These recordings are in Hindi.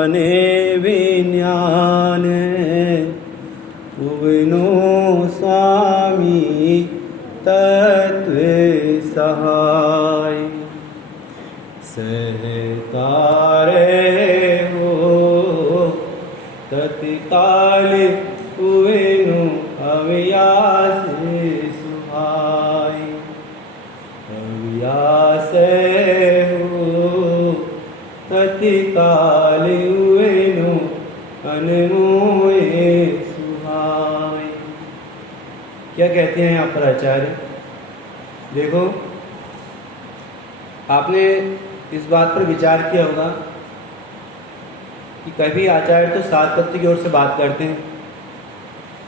અને વિજ્ઞાને ભુવનો સ્વામી તત્વે સહાય સહકારે હો તત્કાલે ભુવનો અવ્યાસે સુહાય અવ્યાસે तत्काले हुएनु अनमोए सुहाय। क्या कहते हैं यहाँ पर आचार्य? देखो, आपने इस बात पर विचार किया होगा कि कभी आचार्य तो सात तत्व की ओर से बात करते हैं,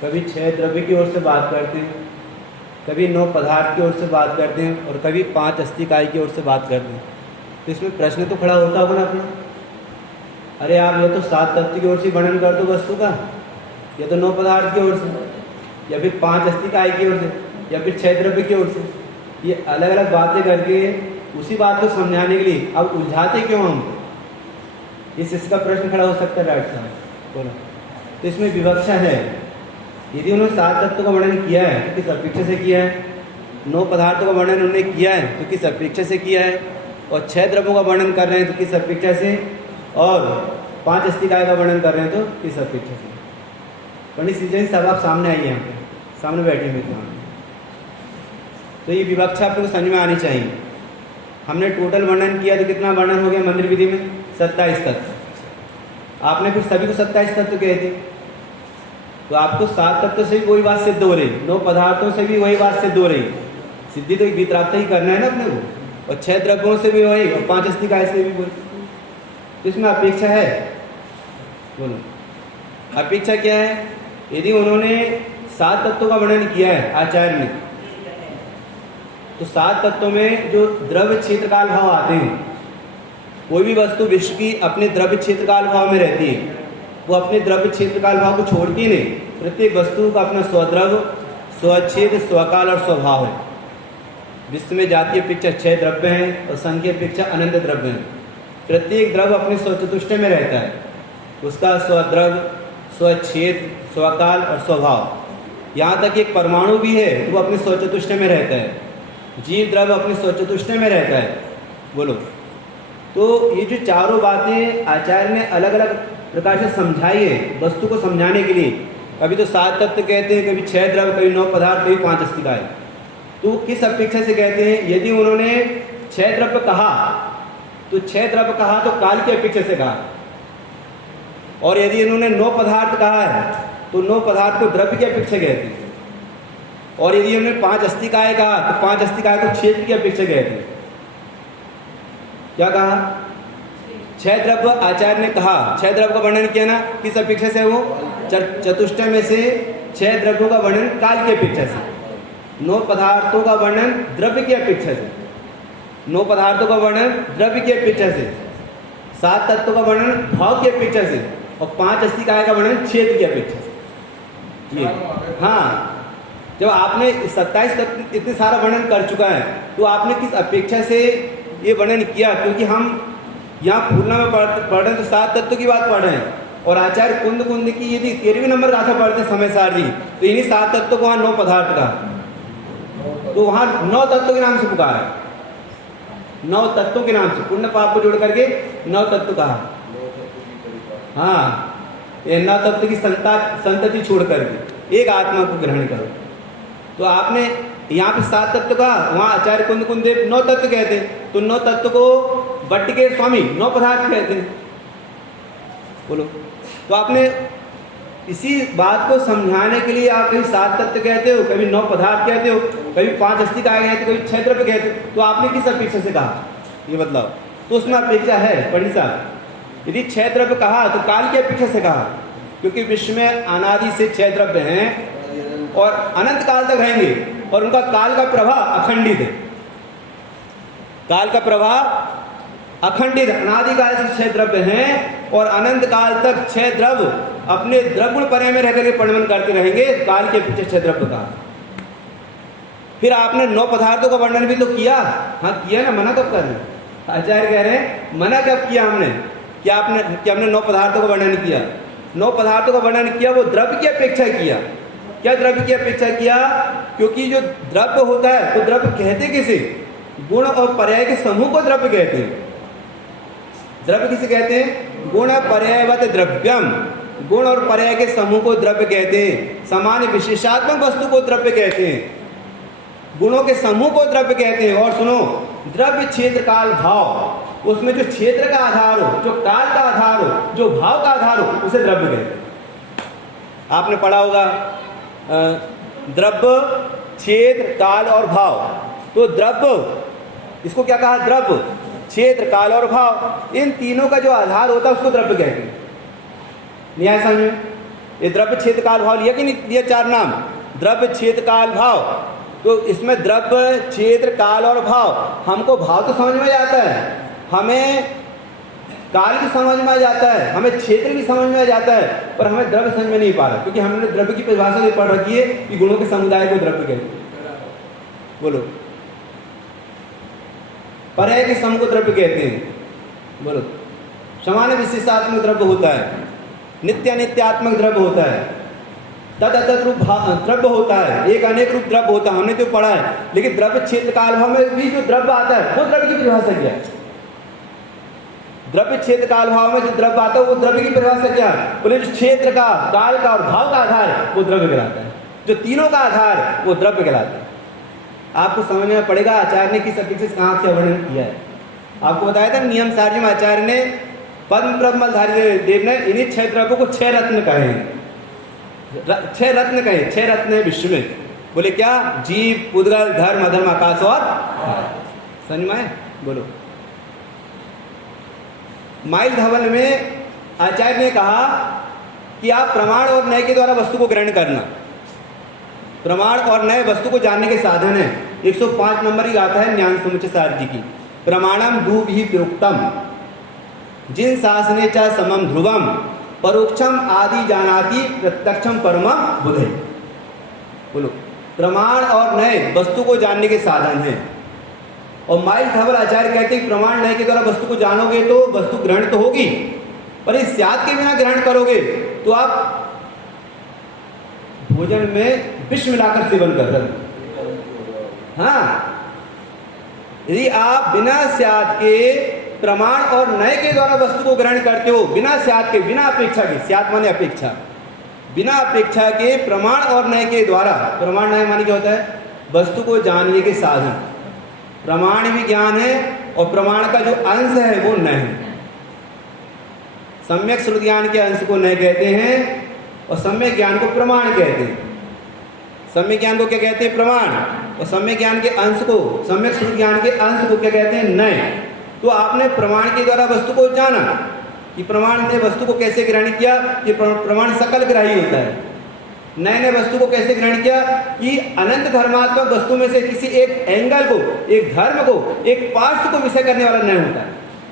कभी छह द्रव्य की ओर से बात करते हैं, कभी नौ पदार्थ की ओर से बात करते हैं और कभी पांच अस्थिकाय की ओर से बात करते हैं। तो इसमें प्रश्न तो खड़ा होता होगा ना अपना, अरे आप ये तो सात तत्व की ओर से वर्णन कर दो वस्तु का, या तो नौ पदार्थ की ओर से, या फिर पांच अस्थिकाय की ओर से, या फिर छह द्रव्य की ओर से। ये अलग अलग बातें करके उसी बात को समझाने के लिए अब उलझाते क्यों हम? इसका प्रश्न खड़ा हो सकता है डॉक्टर साहब, बोलो। तो इसमें विवक्षा है, यदि उन्होंने सात तत्व का वर्णन किया है तो किस अपेक्षा से किया है, नौ पदार्थों का वर्णन उन्होंने किया है तो किस अपेक्षा से किया है, और छह द्रव्यों का वर्णन कर रहे हैं तो किस अपेक्षा से, और पांच अस्थिकाय का वर्णन कर रहे हैं तो किस अपेक्षा से। पंडित सीजन साहब आप सामने आइए, यहाँ पे सामने बैठे हुए थे। तो ये विवक्षा आपको समझ में आनी चाहिए। हमने टोटल वर्णन किया तो कितना वर्णन हो गया मंदिर विधि में? 27 तत्व। आपने फिर सभी को 27 तत्व कहे थे, तो आपको सात तत्व से भी वही बात सिद्ध हो रही, नौ पदार्थों से भी वही बात सिद्ध हो रही। सिद्धि तो वितरागता ही करना है ना अपने को, और छह द्रव्यों से भी वही, और पांच अस्थिकाय से भी वही। तो इसमें अपेक्षा है, बोलो अपेक्षा क्या है? यदि उन्होंने सात तत्वों का वर्णन किया है आचार्य ने, तो सात तत्वों में जो द्रव्य क्षेत्रकाल भाव आते हैं, कोई भी वस्तु विश्व की अपने द्रव्य क्षेत्रकाल भाव में रहती है, वो अपने द्रव्य क्षेत्रकाल भाव को छोड़ती नहीं। प्रत्येक वस्तु का अपना स्वद्रव्य, स्वच्छेद, स्वकाल और स्वभाव है। विश्व में जातीय अपेक्षा छह द्रव्य हैं और संख्या अपेक्षा अनंत द्रव्य हैं। प्रत्येक द्रव्य अपने स्वचतुष्टय में रहता है, उसका स्वद्रव्य, स्वच्छेद, स्वकाल और स्वभाव। यहाँ तक एक परमाणु भी है तो वो अपने स्वचतुष्टय में रहता है, जीव द्रव्य अपने स्वचतुष्टय में रहता है, बोलो। तो ये जो चारों बातें आचार्य ने अलग अलग प्रकार से समझाई है वस्तु को समझाने के लिए। कभी तो सात तत्व कहते हैं, कभी छह द्रव्य, कभी नौ पदार्थ, कभी पांच अस्थिकाय। तो किस अपेक्षा से कहते हैं? यदि उन्होंने छह द्रव्य कहा तो छह द्रव्य कहा तो काल की अपेक्षा से कहा, और यदि इन्होंने नौ पदार्थ कहा है तो नौ पदार्थ को द्रव्य की अपेक्षा कहते हैं, और यदि उन्होंने पांच अस्थिकाय कहा तो पांच अस्थिकाय को क्षेत्र की अपेक्षा कहते हैं। क्या कहा? छह द्रव्य आचार्य ने कहा, छह द्रव्य का वर्णन किया ना, किस अपेक्षा से? वो चतुष्टय में से छह द्रव्यों का वर्णन काल की अपेक्षा से, नौ पदार्थों का वर्णन द्रव्य की अपेक्षा से, नौ पदार्थों का वर्णन द्रव्य की अपेक्षा से, सात तत्वों का वर्णन भाव की अपेक्षा से, और पांच अस्थिकाय का वर्णन क्षेत्र की अपेक्षा से। ये हाँ, जब आपने 27 तत्व इतने सारा वर्णन कर चुका है तो आपने किस अपेक्षा से ये वर्णन किया? क्योंकि हम यहाँ फूलना में पढ़ रहे हैं तो सात तत्व की बात पढ़ रहे हैं, और आचार्य कुंद कुंद की यदि 13वें नंबर गाथा पढ़ते समय सारणी, तो इन्हीं सात तत्व को वहाँ नौ पदार्थ का, तो वहाँ नौ तत्वों के नाम से पुकारा, नौ तत्वों के नाम से, पुण्य पाप को जोड़ करके नौ तत्व कहा। हाँ, ये नौ तत्व की संतति छोड़ करके एक आत्मा को ग्रहण करो। तो आपने यहाँ पे सात तत्व कहा, वहाँ आचार्य कुंद कुंदेव नौ तत्व कहते हैं, तो नौ तत्व को भट्ट के स्वामी नौ पदार्थ कहते हैं, बोलो। तो आपने इसी बात को समझाने के लिए आप कभी सात तत्व कहते हो, कभी नौ पदार्थ कहते हो, कभी पांच अस्थिकाय कहते हो, कभी छह द्रव्य कहते हो, तो आपने किस अपेक्षा से कहा ये बदलाव? तो उसमें अपेक्षा है पंडित साहब। यदि छह द्रव्य कहा तो काल की अपेक्षा से कहा, क्योंकि विश्व में अनादि से छह द्रव्य हैं और अनंत काल तक रहेंगे, और उनका काल का प्रभाव अखंडित है। काल का प्रभाव अखंडित, अनादिकाल से छह द्रव्य हैं और अनंत काल तक छह द्रव्य अपने द्रव्य पर्याय में रहकर के परिणमन करते रहेंगे। काल के पीछे छह द्रव्य का। फिर आपने नौ पदार्थों का वर्णन भी तो किया, हाँ किया ना, मना कब कर रहे? आचार्य कह रहे हैं मना कब किया हमने? क्या हमने 9 पदार्थों का वर्णन किया। 9 पदार्थों का वर्णन किया, वो द्रव्य की अपेक्षा किया। क्या द्रव्य की अपेक्षा किया? क्योंकि जो द्रव्य होता है तो द्रव्य कहते किसे? गुण और पर्याय के समूह को द्रव्य कहते हैं। द्रव्य किसे कहते हैं? गुण पर्यायवत द्रव्यम, गुण और पर्याय के समूह को द्रव्य कहते हैं। सामान्य विशेषात्मक वस्तु को द्रव्य कहते हैं, गुणों के समूह को द्रव्य कहते हैं। और सुनो, द्रव्य क्षेत्र काल भाव, उसमें जो क्षेत्र का आधार हो, जो काल का आधार हो, जो भाव का आधार हो, उसे द्रव्य कहते हैं। आपने पढ़ा होगा द्रव्य, क्षेत्र, काल और भाव। तो द्रव्य, इसको क्या कहा? द्रव्य, क्षेत्र, काल और भाव, इन तीनों का जो आधार होता है उसको द्रव्य कहते हैं। न्याय समझ में? ये द्रव्य, क्षेत्र, काल, भाव लिया कि नहीं लिया? 4 नाम, द्रव्य, क्षेत्र, काल, भाव। तो इसमें द्रव्य, क्षेत्र, काल और भाव, हमको भाव तो समझ में आता है, हमें काल भी समझ में आ जाता है, हमें क्षेत्र भी समझ में आ जाता है, पर हमें द्रव्य समझ में नहीं पा रहा, क्योंकि हमने द्रव्य की परिभाषा ये पढ़ रखी है कि गुणों के समुदाय को द्रव्य कहते हैं। बोलो, पर्याय के समूह को द्रव्य कहते हैं। बोलो, सामान्य विशेषात्मक द्रव्य होता है, नित्य अनित्यात्मक द्रव्य होता है, तद अतत रूप द्रव्य होता है, एक अनेक रूप द्रव्य होता है, हमने तो पढ़ा है। लेकिन द्रव्य, क्षेत्र, काल, भाव में भी जो द्रव्य आता है वो द्रव्य की परिभाषा क्या है? द्रव्य, क्षेत्र, काल, भाव में जो द्रव्य आता है वो द्रव्य की परिभाषा क्या है? बोले, जो क्षेत्र का, काल का और भाव का आधार है वो द्रव्य कहलाता है, जो तीनों का आधार है वो द्रव्य कहलाता है। आपको समझ में पड़ेगा आचार्य ने किस अपेक्षा से कहाँ क्या वर्णन किया है। आपको बताया था नियम सारणी में आचार्य ने, पद्म प्रबलधारी देव ने इन्हीं 6 द्रव्यों को 6 रत्न कहे हैं। 6 रत्न कहे, 6 रत्न है विश्व में। बोले क्या? जीव, पुद्गल, धर्म, अधर्म, आकाश और समझ में? बोलो, माइल धवल में आचार्य ने कहा कि आप प्रमाण और न्याय के द्वारा वस्तु को ग्रहण करना। प्रमाण और न्याय वस्तु को जानने के साधन है। 105 नंबर की गाथा है ज्ञान समुच्चय सार जी की। प्रमाणम दुभिः प्रोक्तम जिन शासने च समम ध्रुवम परोक्षम आदि जानाति प्रत्यक्षम परमम बुधे। बोलो, प्रमाण और न्याय वस्तु को जानने के साधन है। और माइल धवल आचार्य कहते हैं प्रमाण न्याय के द्वारा वस्तु को जानोगे तो वस्तु ग्रहण तो होगी, पर इस स्याद के बिना ग्रहण करोगे तो आप भोजन में विष मिलाकर सेवन कर रहे हो। हाँ, यदि आप बिना स्याद के प्रमाण और न्याय के द्वारा वस्तु को ग्रहण करते हो, बिना स्याद के, बिना अपेक्षा के, स्याद माने अपेक्षा, बिना अपेक्षा के प्रमाण और न्याय के द्वारा, प्रमाण न्याय माने क्या होता है? वस्तु को जानने के साधन। प्रमाण भी ज्ञान है और प्रमाण का जो अंश है वो न्याय है। सम्यक श्रुति ज्ञान के अंश को न्याय कहते हैं और सम्यक ज्ञान को प्रमाण कहते हैं। सम्यक ज्ञान को क्या कहते हैं? प्रमाण। और सम्यक ज्ञान के अंश को, सम्यक श्रुति ज्ञान के अंश को क्या कहते हैं? न्याय। तो आपने प्रमाण के द्वारा वस्तु को जाना कि प्रमाण ने वस्तु को कैसे ग्रहण किया, कि प्रमाण सकल ग्राही होता है। न्याय ने वस्तु को कैसे ग्रहण किया कि अनंत धर्मात्मक वस्तु में से किसी एक एंगल को, एक धर्म को, एक पार्श्व को विषय करने वाला न्याय होता है।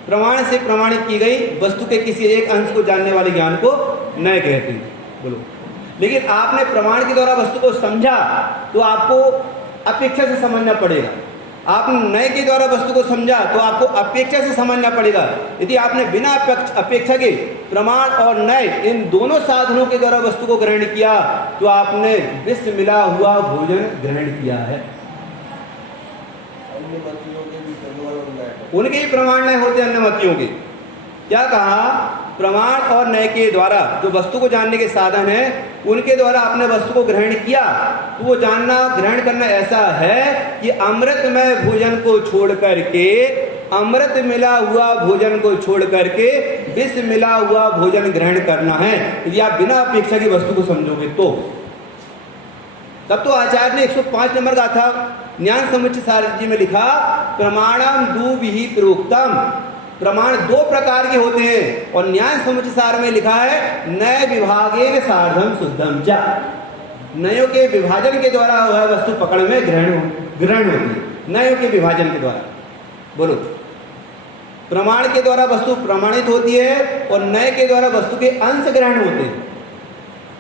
प्रमाण से प्रमाणित की गई वस्तु के किसी एक अंश को जानने वाले ज्ञान को न्याय कहते हैं। बोलो, लेकिन आपने प्रमाण के द्वारा वस्तु को समझा तो आपको अपेक्षा से समझना पड़ेगा। आपने न्याय के द्वारा वस्तु को समझा तो आपको अपेक्षा से समझना पड़ेगा। यदि आपने बिना अपेक्षा के प्रमाण और न्याय इन दोनों साधनों के द्वारा वस्तु को ग्रहण किया तो आपने विष मिला हुआ भोजन ग्रहण किया है। उनके ही प्रमाण न्याय होते हैं, अन्य मतियों के। क्या कहा? प्रमाण और न्याय के द्वारा जो वस्तु को जानने के साधन है, उनके द्वारा आपने वस्तु को ग्रहण किया तो वो जानना, ग्रहण करना ऐसा है कि अमृतमय भोजन को छोड़ करके, अमृत मिला हुआ भोजन को छोड़ करके विष मिला हुआ भोजन ग्रहण करना है। यदि आप बिना अपेक्षा की वस्तु को समझोगे तो तब तो आचार्य ने 105 नंबर का था ज्ञान समुच्चय सार जी में लिखा, प्रमाणम दुभिः प्रोक्तम। प्रमाण 2 प्रकार के होते हैं और न्याय समुच्चय सार में लिखा है नय विभागेन सार्धम शुद्धम च। नयों के विभाजन के द्वारा वह वस्तु पकड़ में ग्रहण होती है, नयों के विभाजन के द्वारा। बोलो, प्रमाण के द्वारा वस्तु प्रमाणित होती है और नय के द्वारा वस्तु के अंश ग्रहण होते हैं।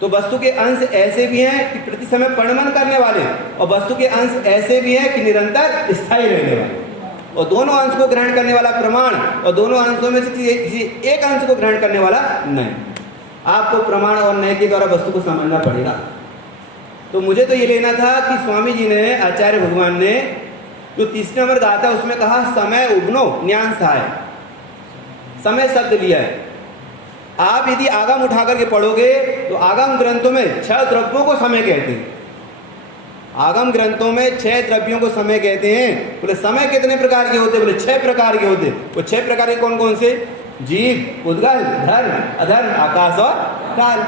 तो वस्तु के अंश ऐसे भी हैं कि प्रति समय परिणमन करने वाले, और वस्तु के अंश ऐसे भी हैं कि निरंतर स्थायी रहने वाले। और दोनों अंश को ग्रहण करने वाला प्रमाण और दोनों अंशों में से किसी एक अंश को ग्रहण करने वाला नय। आपको प्रमाण और नय के द्वारा वस्तु को समझना पड़ेगा। तो मुझे तो ये लेना था कि स्वामी जी ने, आचार्य भगवान ने जो 3 नंबर गाथा है उसमें कहा समय उग्नो न्यांस है, समय शब्द लिया है। आप यदि आगम उठा करके पढ़ोगे तो आगम ग्रंथों में 6 द्रव्यों को समय कहते हैं। आगम ग्रंथों में 6 द्रव्यों को समय कहते हैं। बोले समय कितने प्रकार के होते? बोले 6 प्रकार के होते। वो 6 प्रकार के कौन कौन से? जीव, उद्गल, धर्म, अधर्म, आकाश और काल।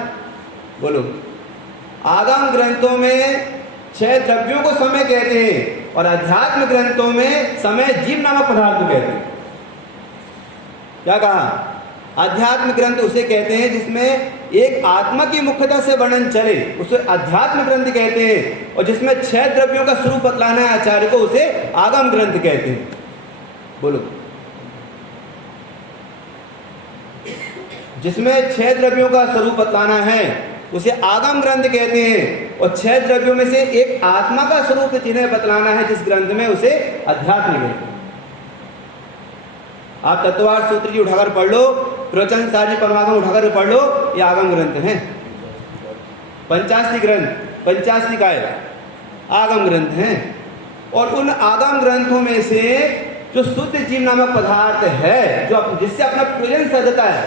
बोलो, आगम ग्रंथों में 6 द्रव्यों को समय कहते हैं और अध्यात्म ग्रंथों में समय जीव नामक पदार्थ को कहते हैं। क्या कहा? अध्यात्म ग्रंथ उसे कहते हैं जिसमें एक आत्मा की मुख्यता से वर्णन चले, उसे अध्यात्म ग्रंथ कहते हैं। और जिसमें 6 द्रव्यों का स्वरूप बतलाना है आचार्य को, उसे आगम ग्रंथ कहते हैं। बोलो, जिसमें 6 द्रव्यों का स्वरूप बतलाना है उसे आगम ग्रंथ कहते हैं। और 6 द्रव्यों में से एक आत्मा का स्वरूप जिन्हें बतलाना है जिस ग्रंथ में, उसे अध्यात्म कहते हैं। आप तत्ववाद सूत्र जी उठाकर पढ़ लो, प्रवचन सारी परमागम उठाकर पढ़ लो, ये आगम ग्रंथ हैं। पंचाशी ग्रंथ, पंचाशी काय आगम ग्रंथ हैं। और उन आगम ग्रंथों में से जो शुद्ध जीव नामक पदार्थ है, जो जिससे अपना प्रयोजन सजता है,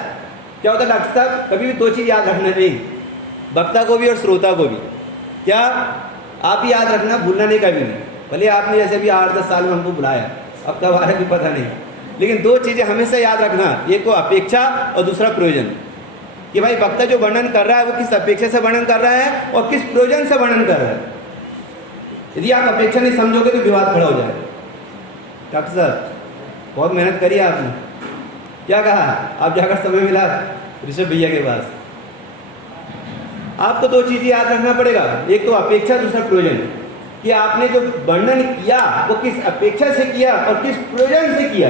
क्या होता है डॉक्टर साहब? कभी भी 2 चीज याद रखना नहीं, वक्ता को भी और श्रोता को भी। क्या? आप ही याद रखना, भूलना नहीं कभी भी। भले आपने जैसे भी 8-10 साल में हमको बुलाया, अब कब आ रहा भी पता नहीं, लेकिन 2 चीजें हमेशा याद रखना, एक तो अपेक्षा और दूसरा प्रयोजन। कि भाई वक्ता जो वर्णन कर रहा है वो किस अपेक्षा से वर्णन कर रहा है और किस प्रयोजन से वर्णन कर रहा है। यदि आप अपेक्षा नहीं समझोगे तो विवाद खड़ा हो जाएगा। डॉक्टर साहब बहुत मेहनत करी आपने, क्या कहा? आप जाकर समय मिला ऋषभ भैया के पास। आपको 2 चीजें याद रखना पड़ेगा, एक तो अपेक्षा, दूसरा प्रयोजन। कि आपने जो वर्णन किया वो किस अपेक्षा से किया और किस प्रयोजन से किया।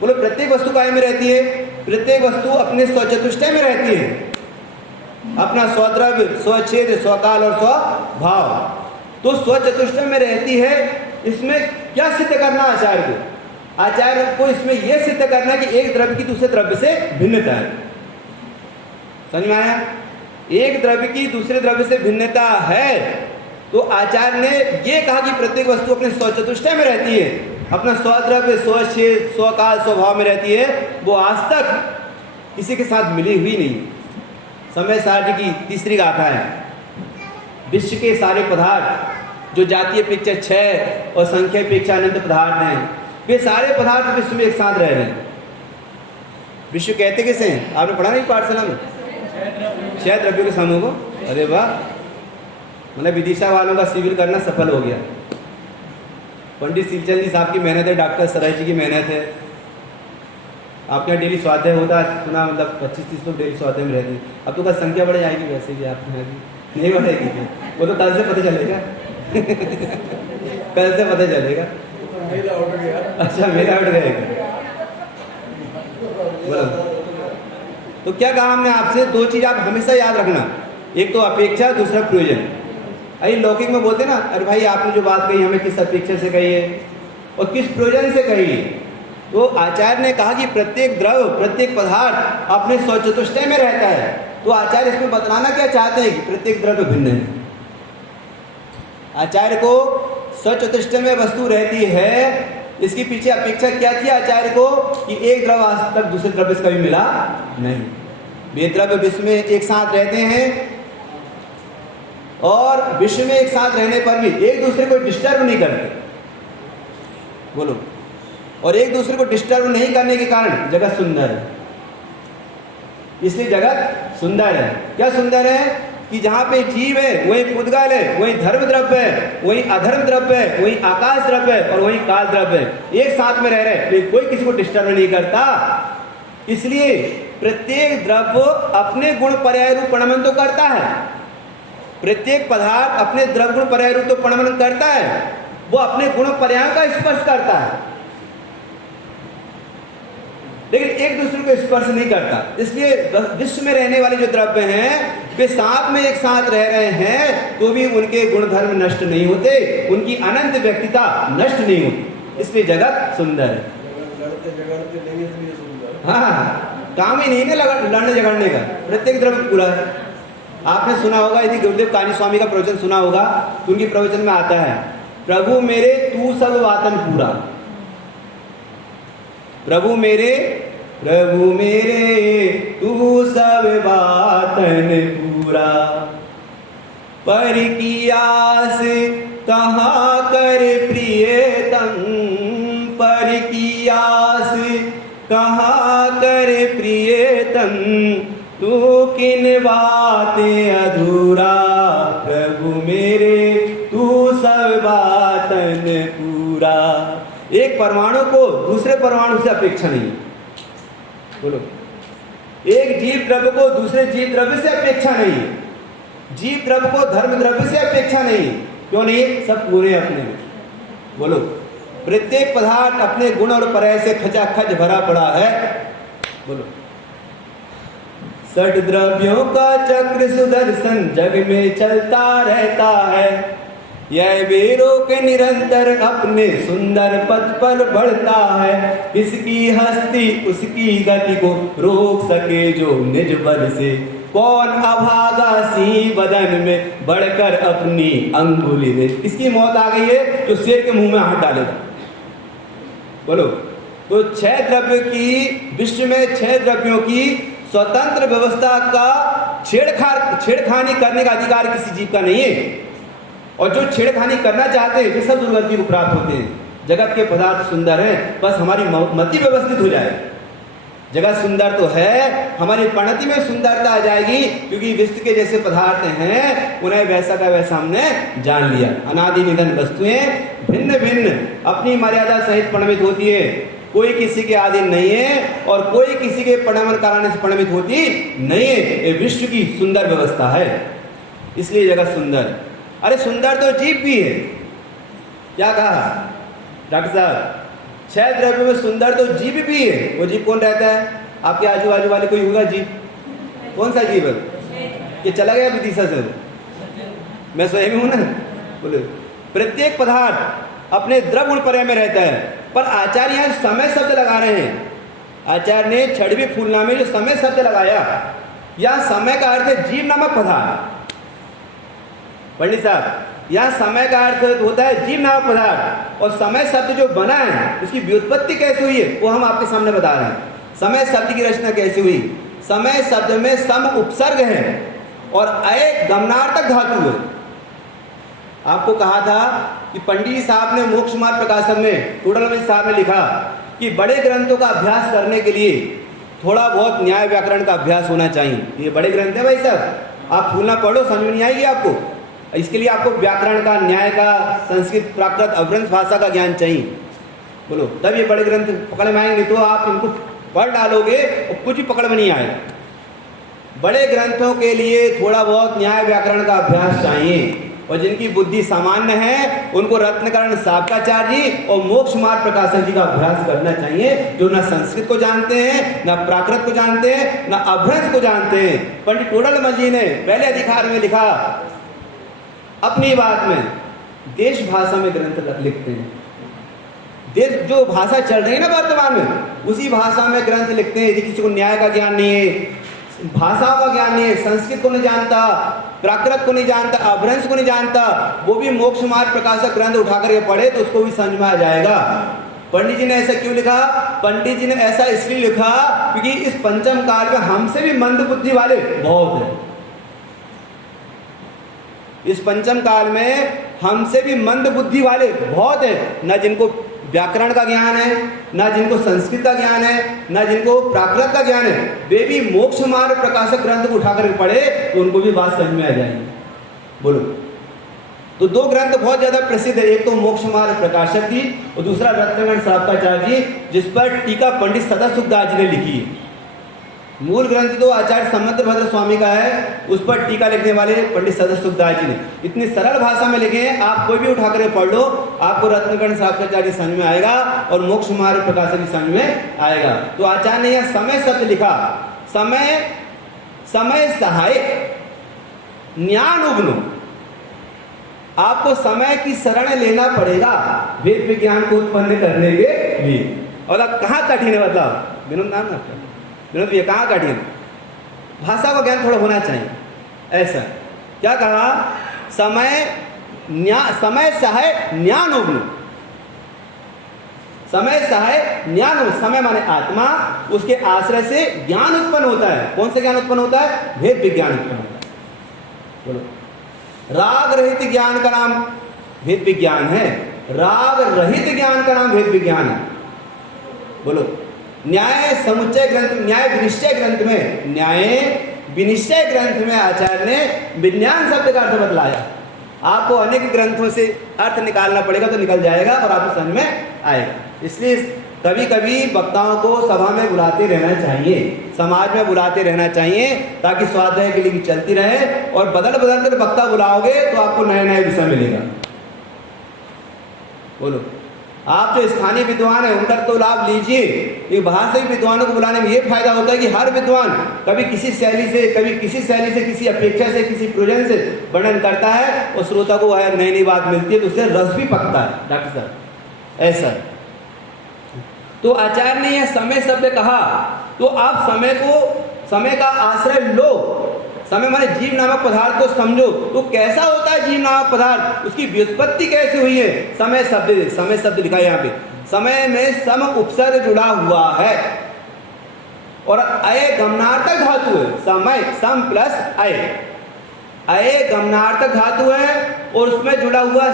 बोलो, प्रत्येक वस्तु काय में रहती है? प्रत्येक वस्तु अपने स्वचतुष्टय में रहती है, अपना स्वद्रव्य, स्वच्छेद, स्वकाल और स्वभाव। तो स्वचतुष्टय में रहती है। इसमें क्या सिद्ध करना आचार्य को? आचार्य को इसमें यह सिद्ध करना कि एक द्रव्य की दूसरे द्रव्य से भिन्नता है। समझ में आया? एक द्रव्य की दूसरे द्रव्य से भिन्नता है। तो आचार्य ने यह कहा कि प्रत्येक वस्तु अपने स्वचतुष्टय में रहती है, अपना स्वद्रव्य, स्वच्छेद, स्वकाल, स्वभाव में रहती है। वो आज तक किसी के साथ मिली हुई नहीं। समय सारणी की 3री गाथा है, विश्व के सारे पदार्थ जो जातीय अपेक्षा 6 और संख्या अपेक्षा अनंत पदार्थ हैं, वे सारे पदार्थ विश्व में एक साथ रह रहे हैं। विश्व कहते किसे हैं? आपने पढ़ा नहीं पाठशाला में? 6 द्रव्यों के समूह को। अरे वाह, मतलब विदिशा वालों का शिविर करना सफल हो गया। पंडित शिवचंद जी साहब की मेहनत है, डॉक्टर सराय जी की मेहनत है। आपके यहाँ डेली स्वाध्याय होता है, सुना, मतलब 25-30 लोग डेली स्वाध्याय में रहते हैं। अब तो बस संख्या बढ़ जाएगी, वैसे भी आपके यहाँ की नहीं बढ़ेगी। वो तो कल से पता चलेगा कल से पता चलेगा। अच्छा, मेरा उठ गया। बोलो, तो क्या कहा हमने आपसे? 2 चीज आप हमेशा याद रखना, एक तो अपेक्षा, दूसरा प्रयोजन। अरे लौकिक में बोलते ना, अरे भाई आपने जो बात कही हमें किस अपेक्षा से कही है और किस प्रयोजन से कही है। तो आचार्य ने कहा कि प्रत्येक द्रव्य, प्रत्येक पदार्थ अपने स्वचतुष्टय में रहता है। तो आचार्य इसमें बतलाना क्या चाहते हैं कि प्रत्येक द्रव्य भिन्न है। आचार्य को स्वचतुष्टय में वस्तु रहती है, इसके पीछे अपेक्षा क्या थी आचार्य को? कि एक द्रव्य आज तक दूसरे द्रव्य से कभी मिला नहीं। वे द्रव्य विश्व में एक साथ रहते हैं और विश्व में एक साथ रहने पर भी एक दूसरे को डिस्टर्ब नहीं करते। बोलो, और एक दूसरे को डिस्टर्ब नहीं करने के कारण जगत सुंदर है। इसलिए जगत सुंदर है। क्या सुंदर है? कि जहाँ पे जीव है वही पुद्गल है, वही धर्म द्रव्य है, वही अधर्म द्रव्य है, वही आकाश द्रव्य है और वही काल द्रव्य है। एक साथ में रह रहे, लेकिन कोई किसी को डिस्टर्ब नहीं करता। इसलिए प्रत्येक द्रव्य अपने गुण पर्याय रूप प्रणमन तो करता है, प्रत्येक पदार्थ अपने द्रव्य गुण पर्याय रूप तो प्रणमन करता है, वो अपने गुण पर्याय का स्पर्श करता है, लेकिन एक दूसरे को स्पर्श नहीं करता। इसलिए विश्व में रहने वाले जो द्रव्य हैं वे साथ में एक साथ रह रहे हैं तो भी उनके गुण धर्म नष्ट नहीं होते, उनकी अनंत व्यक्तिता नष्ट नहीं होती। इसलिए जगत सुंदर है। हाँ, काम ही नहीं है लड़ने झगड़ने का, प्रत्येक द्रव्य पूरा है। आपने सुना होगा, यदि गुरुदेव काली स्वामी का प्रवचन सुना होगा तो उनकी प्रवचन में आता है, प्रभु मेरे तू सब वातन पूरा, प्रभु मेरे तू सब वातन पूरा, पर की आस कहाँ कर प्रियतम, पर की आस कहाँ कर प्रियतम, तू किन बातें अधूरा, प्रभु मेरे तू सब बातन पूरा। एक परमाणु को दूसरे परमाणु से अपेक्षा नहीं, बोलो, एक जीव द्रव्य को दूसरे जीव द्रव्य से अपेक्षा नहीं, जीव द्रव्य को धर्म द्रव्य से अपेक्षा नहीं। क्यों नहीं? सब पूरे अपने में। बोलो, प्रत्येक पदार्थ अपने गुण और पर्याय से खचाखच भरा पड़ा है। बोलो, सठ द्रव्यों का चक्र सुदर्शन जग में चलता रहता है, यह बेरों के निरंतर अपने सुंदर पथ पर बढ़ता है, इसकी हस्ती उसकी गति को रोक सके जो निज बल से, कौन अभागा सी बदन में बढ़कर अपनी अंगुली दे। इसकी मौत आ गई है जो शेर के मुंह में हाथ डालेगा। बोलो, तो 6 द्रव्य की, विश्व में 6 द्रव्यों की स्वतंत्र व्यवस्था का छेड़खानी करने का अधिकार किसी जीव का नहीं है, और जो छेड़खानी करना चाहते हैं वे सब दुर्गति को प्राप्त होते हैं। जगत के पदार्थ सुंदर हैं, बस हमारी मति व्यवस्थित हो जाए। जगत सुंदर तो है, हमारी परिणति में सुंदरता आ जाएगी, क्योंकि विश्व के जैसे पदार्थ हैं उन्हें वैसा का वैसा हमने जान लिया। अनादि निधन वस्तुएं भिन्न भिन्न अपनी मर्यादा सहित परिणमित होती है, कोई किसी के अधीन नहीं है और कोई किसी के परिणमन कराने से परिणमित होती नहीं है। ये विश्व की सुंदर व्यवस्था है, इसलिए जगत सुंदर। अरे सुंदर तो जीव भी है। क्या कहा डॉक्टर साहब? 6 द्रव्यों में सुंदर तो जीव भी है। वो जीव कौन रहता है? आपके आजू बाजू वाले कोई होगा जीव? कौन सा जीव है? कि चला गया विदिशा से? मैं स्वयं हूं ना। बोले, प्रत्येक पदार्थ अपने द्रव्य गुण पर्याय में रहता है, पर आचार्य यहाँ समय शब्द लगा रहे हैं। आचार्य ने छठवीं फूलना में जो समय शब्द लगाया, या समय का अर्थ है जीव नामक पदार्थ। पंडित साहब, यहाँ समय का अर्थ होता है जीव नामक पदार्थ, और समय शब्द जो बना है उसकी व्युत्पत्ति कैसे हुई है वो हम आपके सामने बता रहे हैं। समय शब्द की रचना कैसे हुई? समय शब्द में सम उपसर्ग है और अय गमनार्थक धातु है। आपको कहा था कि पंडित जी साहब ने मोक्ष मार्ग प्रकाशन में टूडलमल साहब ने लिखा कि बड़े ग्रंथों का अभ्यास करने के लिए थोड़ा बहुत न्याय व्याकरण का अभ्यास होना चाहिए। ये बड़े ग्रंथ है भाई साहब, आप फूलना पढ़ो, समझ में नहीं आएगी आपको। इसके लिए आपको व्याकरण का, न्याय का, संस्कृत, प्राकृत, अपभ्रंश भाषा का ज्ञान चाहिए। बोलो, तब ये बड़े ग्रंथ पकड़ में आएंगे। तो आप इनको पढ़ डालोगे और कुछ भी पकड़ में नहीं आएगा। बड़े ग्रंथों के लिए थोड़ा बहुत न्याय व्याकरण का अभ्यास चाहिए, और जिनकी बुद्धि सामान्य है उनको रत्नकरण साबकाचार्य जी और मोक्ष मार्ग प्रकाशन जी का अभ्यास करना चाहिए, जो न संस्कृत को जानते हैं, न प्राकृत को जानते हैं, न अपभ्रंश को जानते हैं। पंडित टूडलमल जी ने पहले अधिकार में लिखा अपनी बात में, देश भाषा में ग्रंथ लिखते हैं। देश जो भाषा चल रही है ना वर्तमान में, उसी भाषा में ग्रंथ लिखते हैं। यदि किसी को न्याय का ज्ञान नहीं है, भाषाओं का ज्ञान नहीं है, संस्कृत को नहीं जानता, प्राकृत को नहीं जानता, अपभ्रंश को नहीं जानता, वो भी मोक्ष मार्ग प्रकाशक ग्रंथ उठा करके पढ़े तो उसको भी समझ में आ जाएगा। पंडित जी ने ऐसा क्यों लिखा? पंडित जी ने ऐसा इसलिए लिखा क्योंकि इस पंचम काल में हमसे भी मंद बुद्धि वाले बहुत हैं। इस पंचम काल में हमसे भी मंद बुद्धि वाले बहुत है, न जिनको व्याकरण का ज्ञान है, न जिनको संस्कृत का ज्ञान है, न जिनको प्राकृत का ज्ञान है। वे भी मोक्ष मार्ग प्रकाशक ग्रंथ को उठाकर पढ़े तो उनको भी बात समझ में आ जाएगी। बोलो, तो 2 ग्रंथ बहुत ज्यादा प्रसिद्ध है, एक तो मोक्ष मार्ग प्रकाशक जी और दूसरा रत्नकरण साबकाचार्य जी, जिस पर टीका पंडित सदासुखदास जी ने लिखी है। मूल ग्रंथ तो आचार्य समंतभद्र स्वामी का है, उस पर टीका लिखने वाले पंडित सदासुखदास जी ने इतनी सरल भाषा में लिखे हैं, आप कोई भी उठा कर पढ़ लो, आपको रत्नकरण साबकाचार्य समझ में आएगा और मोक्ष मार्ग प्रकाशक समझ में आएगा। तो आचार्य ने यह समय शब्द लिखा, समय समय सहायक ज्ञान उगनो, आपको समय की शरण लेना पड़ेगा। वेद विज्ञान को उत्पन्न करने के लिए। और अब कहाँ कठिन है मतलब विनोद नाम ना आपका, विनोद ये कहाँ कठिन? भाषा का ज्ञान थोड़ा होना चाहिए। ऐसा क्या कहा? समय सहाय ज्ञान उग्न, समय सहाय ज्ञान। समय माने आत्मा, उसके आश्रय से ज्ञान उत्पन्न होता है। कौन से ज्ञान उत्पन्न होता है? भेद विज्ञान उत्पन्न होता है। बोलो, राग रहित ज्ञान का नाम भेद विज्ञान है, राग रहित ज्ञान का नाम भेद विज्ञान है। बोलो, न्याय समुच्चय ग्रंथ, न्याय विनिश्चय ग्रंथ में, न्याय विनिश्चय ग्रंथ में आचार्य ने विज्ञान शब्द का अर्थ बतलाया। आपको अनेक ग्रंथों से अर्थ निकालना पड़ेगा तो निकल जाएगा और आपको समझ में आएगा। इसलिए कभी कभी वक्ताओं को सभा में बुलाते रहना चाहिए, समाज में बुलाते रहना चाहिए, ताकि स्वाध्याय के लिए चलती रहे। और बदल बदल कर वक्ता बुलाओगे तो आपको नए नए विषय मिलेगा। बोलो, आप जो स्थानीय विद्वान है उनका तो लाभ लीजिए, ये बाहर से भी विद्वानों को बुलाने में ये फायदा होता है कि हर विद्वान कभी किसी शैली से, कभी किसी शैली से, किसी अपेक्षा से, किसी प्रयोजन से वर्णन करता है और श्रोता को वह नई नई बात मिलती है, तो उससे रस भी पकता है। डॉक्टर साहब ऐसा तो आचार्य ने यह समय शब्द कहा, तो आप समय का आश्रय लो। समय माने जीव नामक पदार्थ को समझो। तो कैसा होता है जीव नामक पदार्थ, उसकी व्युत्पत्ति कैसे हुई है? समय शब्द लिखा है यहाँ पे। समय में सम उपसर्ग जुड़ा हुआ है और अय गमनार्थक धातु है। समय सम प्लस अय गमनार्थक धातु है और उसमें जुड़ा हुआ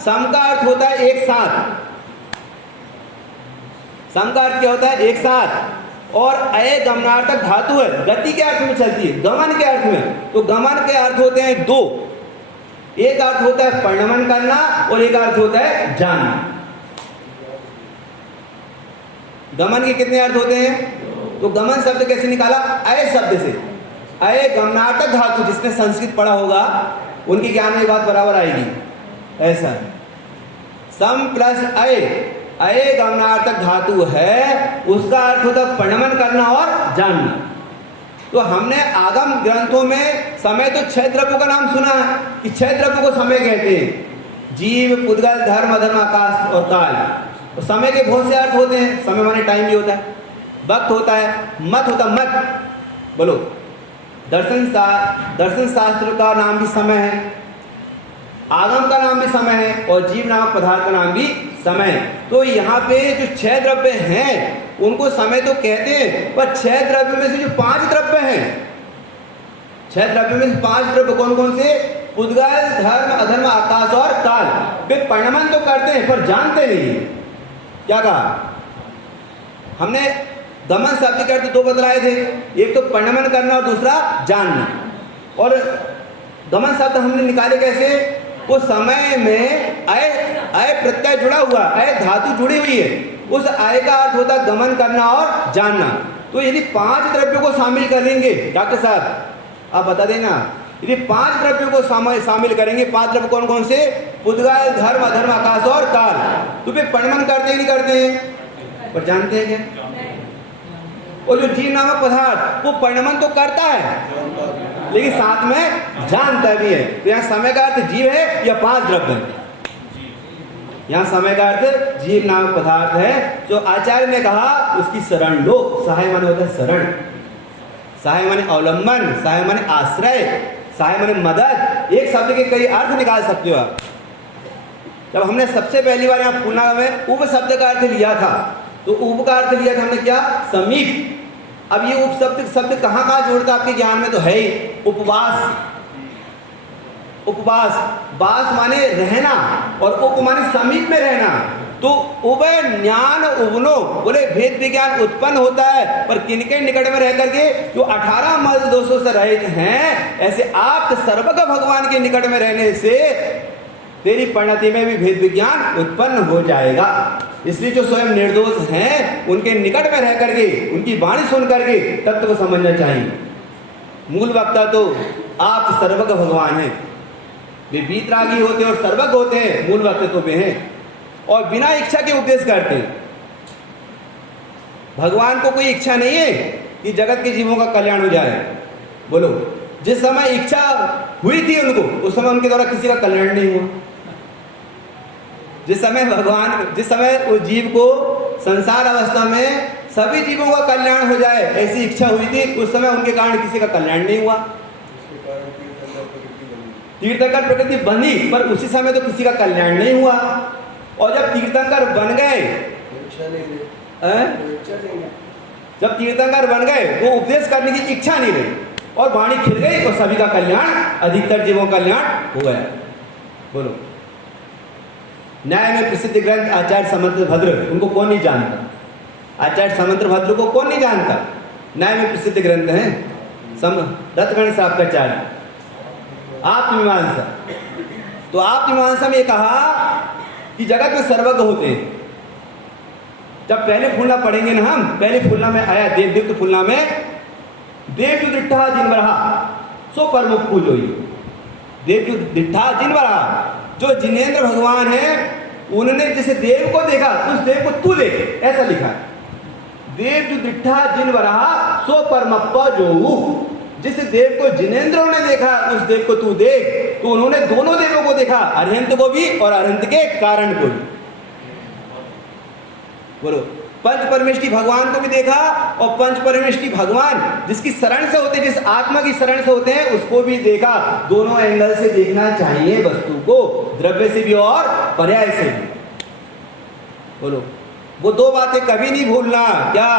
सम का अर्थ होता है एक साथ। सम का अर्थ क्या होता है? एक साथ। और अय गमनार्थक धातु है, गति के अर्थ में चलती है, गमन के अर्थ में। तो गमन के अर्थ होते हैं दो, एक अर्थ होता है परिणमन करना और एक अर्थ होता है जानना। गमन के कितने अर्थ होते हैं? तो गमन शब्द कैसे निकाला? अय शब्द से। अय गमनार्थक धातु, जिसने संस्कृत पढ़ा होगा उनके ज्ञान में बात बराबर आएगी। ऐसा सम प्लस अय गमनार्थक धातु है, उसका अर्थ होता है परिणमन करना और जानना। तो हमने आगम ग्रंथों में समय तो 6 द्रव्यों का नाम सुना है कि 6 द्रव्यों को समय कहते हैं। जीव, पुद्गल, धर्म, अधर्म, आकाश और काल। तो समय के बहुत से अर्थ होते हैं। समय माने टाइम भी होता है, वक्त होता है, मत होता है मत। बोलो, दर्शन शास्त्र का नाम भी समय है, आगम का नाम भी समय है और जीव नामक पदार्थ का नाम भी समय। तो यहाँ पे जो 6 द्रव्य हैं उनको समय तो कहते हैं, पर 6 द्रव्य में से जो 5 द्रव्य हैं, 6 द्रव्य में से 5 द्रव्य कौन कौन से? पुद्गल, धर्म, अधर्म, आकाश और काल। वे परिणमन तो करते हैं पर जानते नहीं। क्या कहा हमने? गमन शब्द के अर्थ 2 बदलाए थे, एक तो परिणमन करना और दूसरा जानना। और गमन शब्द हमने निकाले कैसे? वो समय में अय प्रत्यय जुड़ा हुआ, अय धातु जुड़ी हुई है, उस अय का अर्थ होता है गमन करना और जानना। तो यदि 5 द्रव्यों को शामिल करेंगे, डॉक्टर साहब आप बता देना, यदि 5 द्रव्यों को शामिल करेंगे, 5 द्रव्य कौन कौन से? पुद्गल, धर्म, अधर्म, आकाश और काल। तो वे परिणमन करते ही नहीं करते हैं, पर जानते हैं क्या? और जो जीव नामक पदार्थ वो परिणमन तो करता है लेकिन साथ में जानता भी है। तो यहाँ समय का अर्थ जीव है या 5 द्रव्य है? यहाँ समय का अर्थ जीव नामक पदार्थ है। जो आचार्य ने कहा उसकी शरण लो। सहाय माने होता है शरण, सहाय माने अवलंबन, सहाय माने आश्रय, सहाय माने मदद। एक शब्द के कई अर्थ निकाल सकते हो आप। जब हमने सबसे पहली बार यहाँ पूर्णा में उप शब्द का अर्थ लिया था, तो उप का अर्थ लिया था हमने क्या? समीप। अब ये उप शब्द कहाँ जोड़ता आपके ज्ञान में? तो है ही उपवास। उपवास, वास माने रहना और उप माने समीप में रहना। तो उभय ज्ञान उगनो, बोले भेद विज्ञान उत्पन्न होता है, पर किनके निकट में रह करके? जो 18 मल दोषों से रहित हैं, ऐसे आप सर्वज्ञ भगवान के निकट में रहने से तेरी परिणति में भी भेद विज्ञान उत्पन्न हो जाएगा। इसलिए जो स्वयं निर्दोष हैं उनके निकट में रह करके, उनकी वाणी सुन करके तत्व को समझना चाहिए। मूल वक्ता तो आप सर्वज्ञ भगवान हैं, वे वीतरागी होते हैं और सर्वज्ञ होते हैं, मूल वक्ता तो वे हैं और बिना इच्छा के उपदेश करते हैं। भगवान को कोई इच्छा नहीं है कि जगत के जीवों का कल्याण हो जाए। बोलो, जिस समय इच्छा हुई थी उनको, उस समय उनके द्वारा किसी का कल्याण नहीं हुआ। जिस समय उस जीव को संसार अवस्था में सभी जीवों का कल्याण हो जाए ऐसी इच्छा हुई थी, उस समय उनके कारण किसी का कल्याण नहीं हुआ। तीर्थंकर प्रकृति बनी, पर उसी समय तो किसी का कल्याण नहीं हुआ। और जब तीर्थंकर बन गए, जब तीर्थंकर बन गए वो उपदेश करने की इच्छा नहीं रही और वाणी खिल गई और सभी का कल्याण, अधिकतर जीवों का कल्याण हो गया। बोलो, न्याय में प्रसिद्ध ग्रंथ आचार्य समंत भद्र, उनको कौन नहीं जानता? आचार्य समंत भद्र को कौन नहीं जानता? न्याय में प्रसिद्ध ग्रंथ है रत्नगण सापकाचार्य आत्ममीमांसा। तो आत्ममीमांसा में कहा कि जगत में सर्वज्ञ होते हैं। जब पहले फूलना पढ़ेंगे ना हम, पहले फूलना में आया देवदीप्त फूलना में, देव जो दिट्ठा जिनवरहा सो परमुख पूजोई। देव जो दिट्ठा जिनवरहा, जो जिनेंद्र भगवान है उन्होंने जिसे देव को देखा उस देव को तू देख, ऐसा लिखा है। देव जो दिट्ठा जिनवरहा सो परमप्पा जो, जिस देव को जिनेंद्रों ने देखा उस देव को तू देख। तो उन्होंने दोनों देवों को देखा, अरिहंत को भी और अरिहंत के कारण को भी। बोलो, पंच परमेष्टि भगवान को भी देखा और पंच परमेष्टि भगवान जिसकी शरण से होते, जिस आत्मा की शरण से होते हैं उसको भी देखा। दोनों एंगल से देखना चाहिए वस्तु को, द्रव्य से भी और पर्याय से भी। बोलो, वो दो बातें कभी नहीं भूलना। क्या?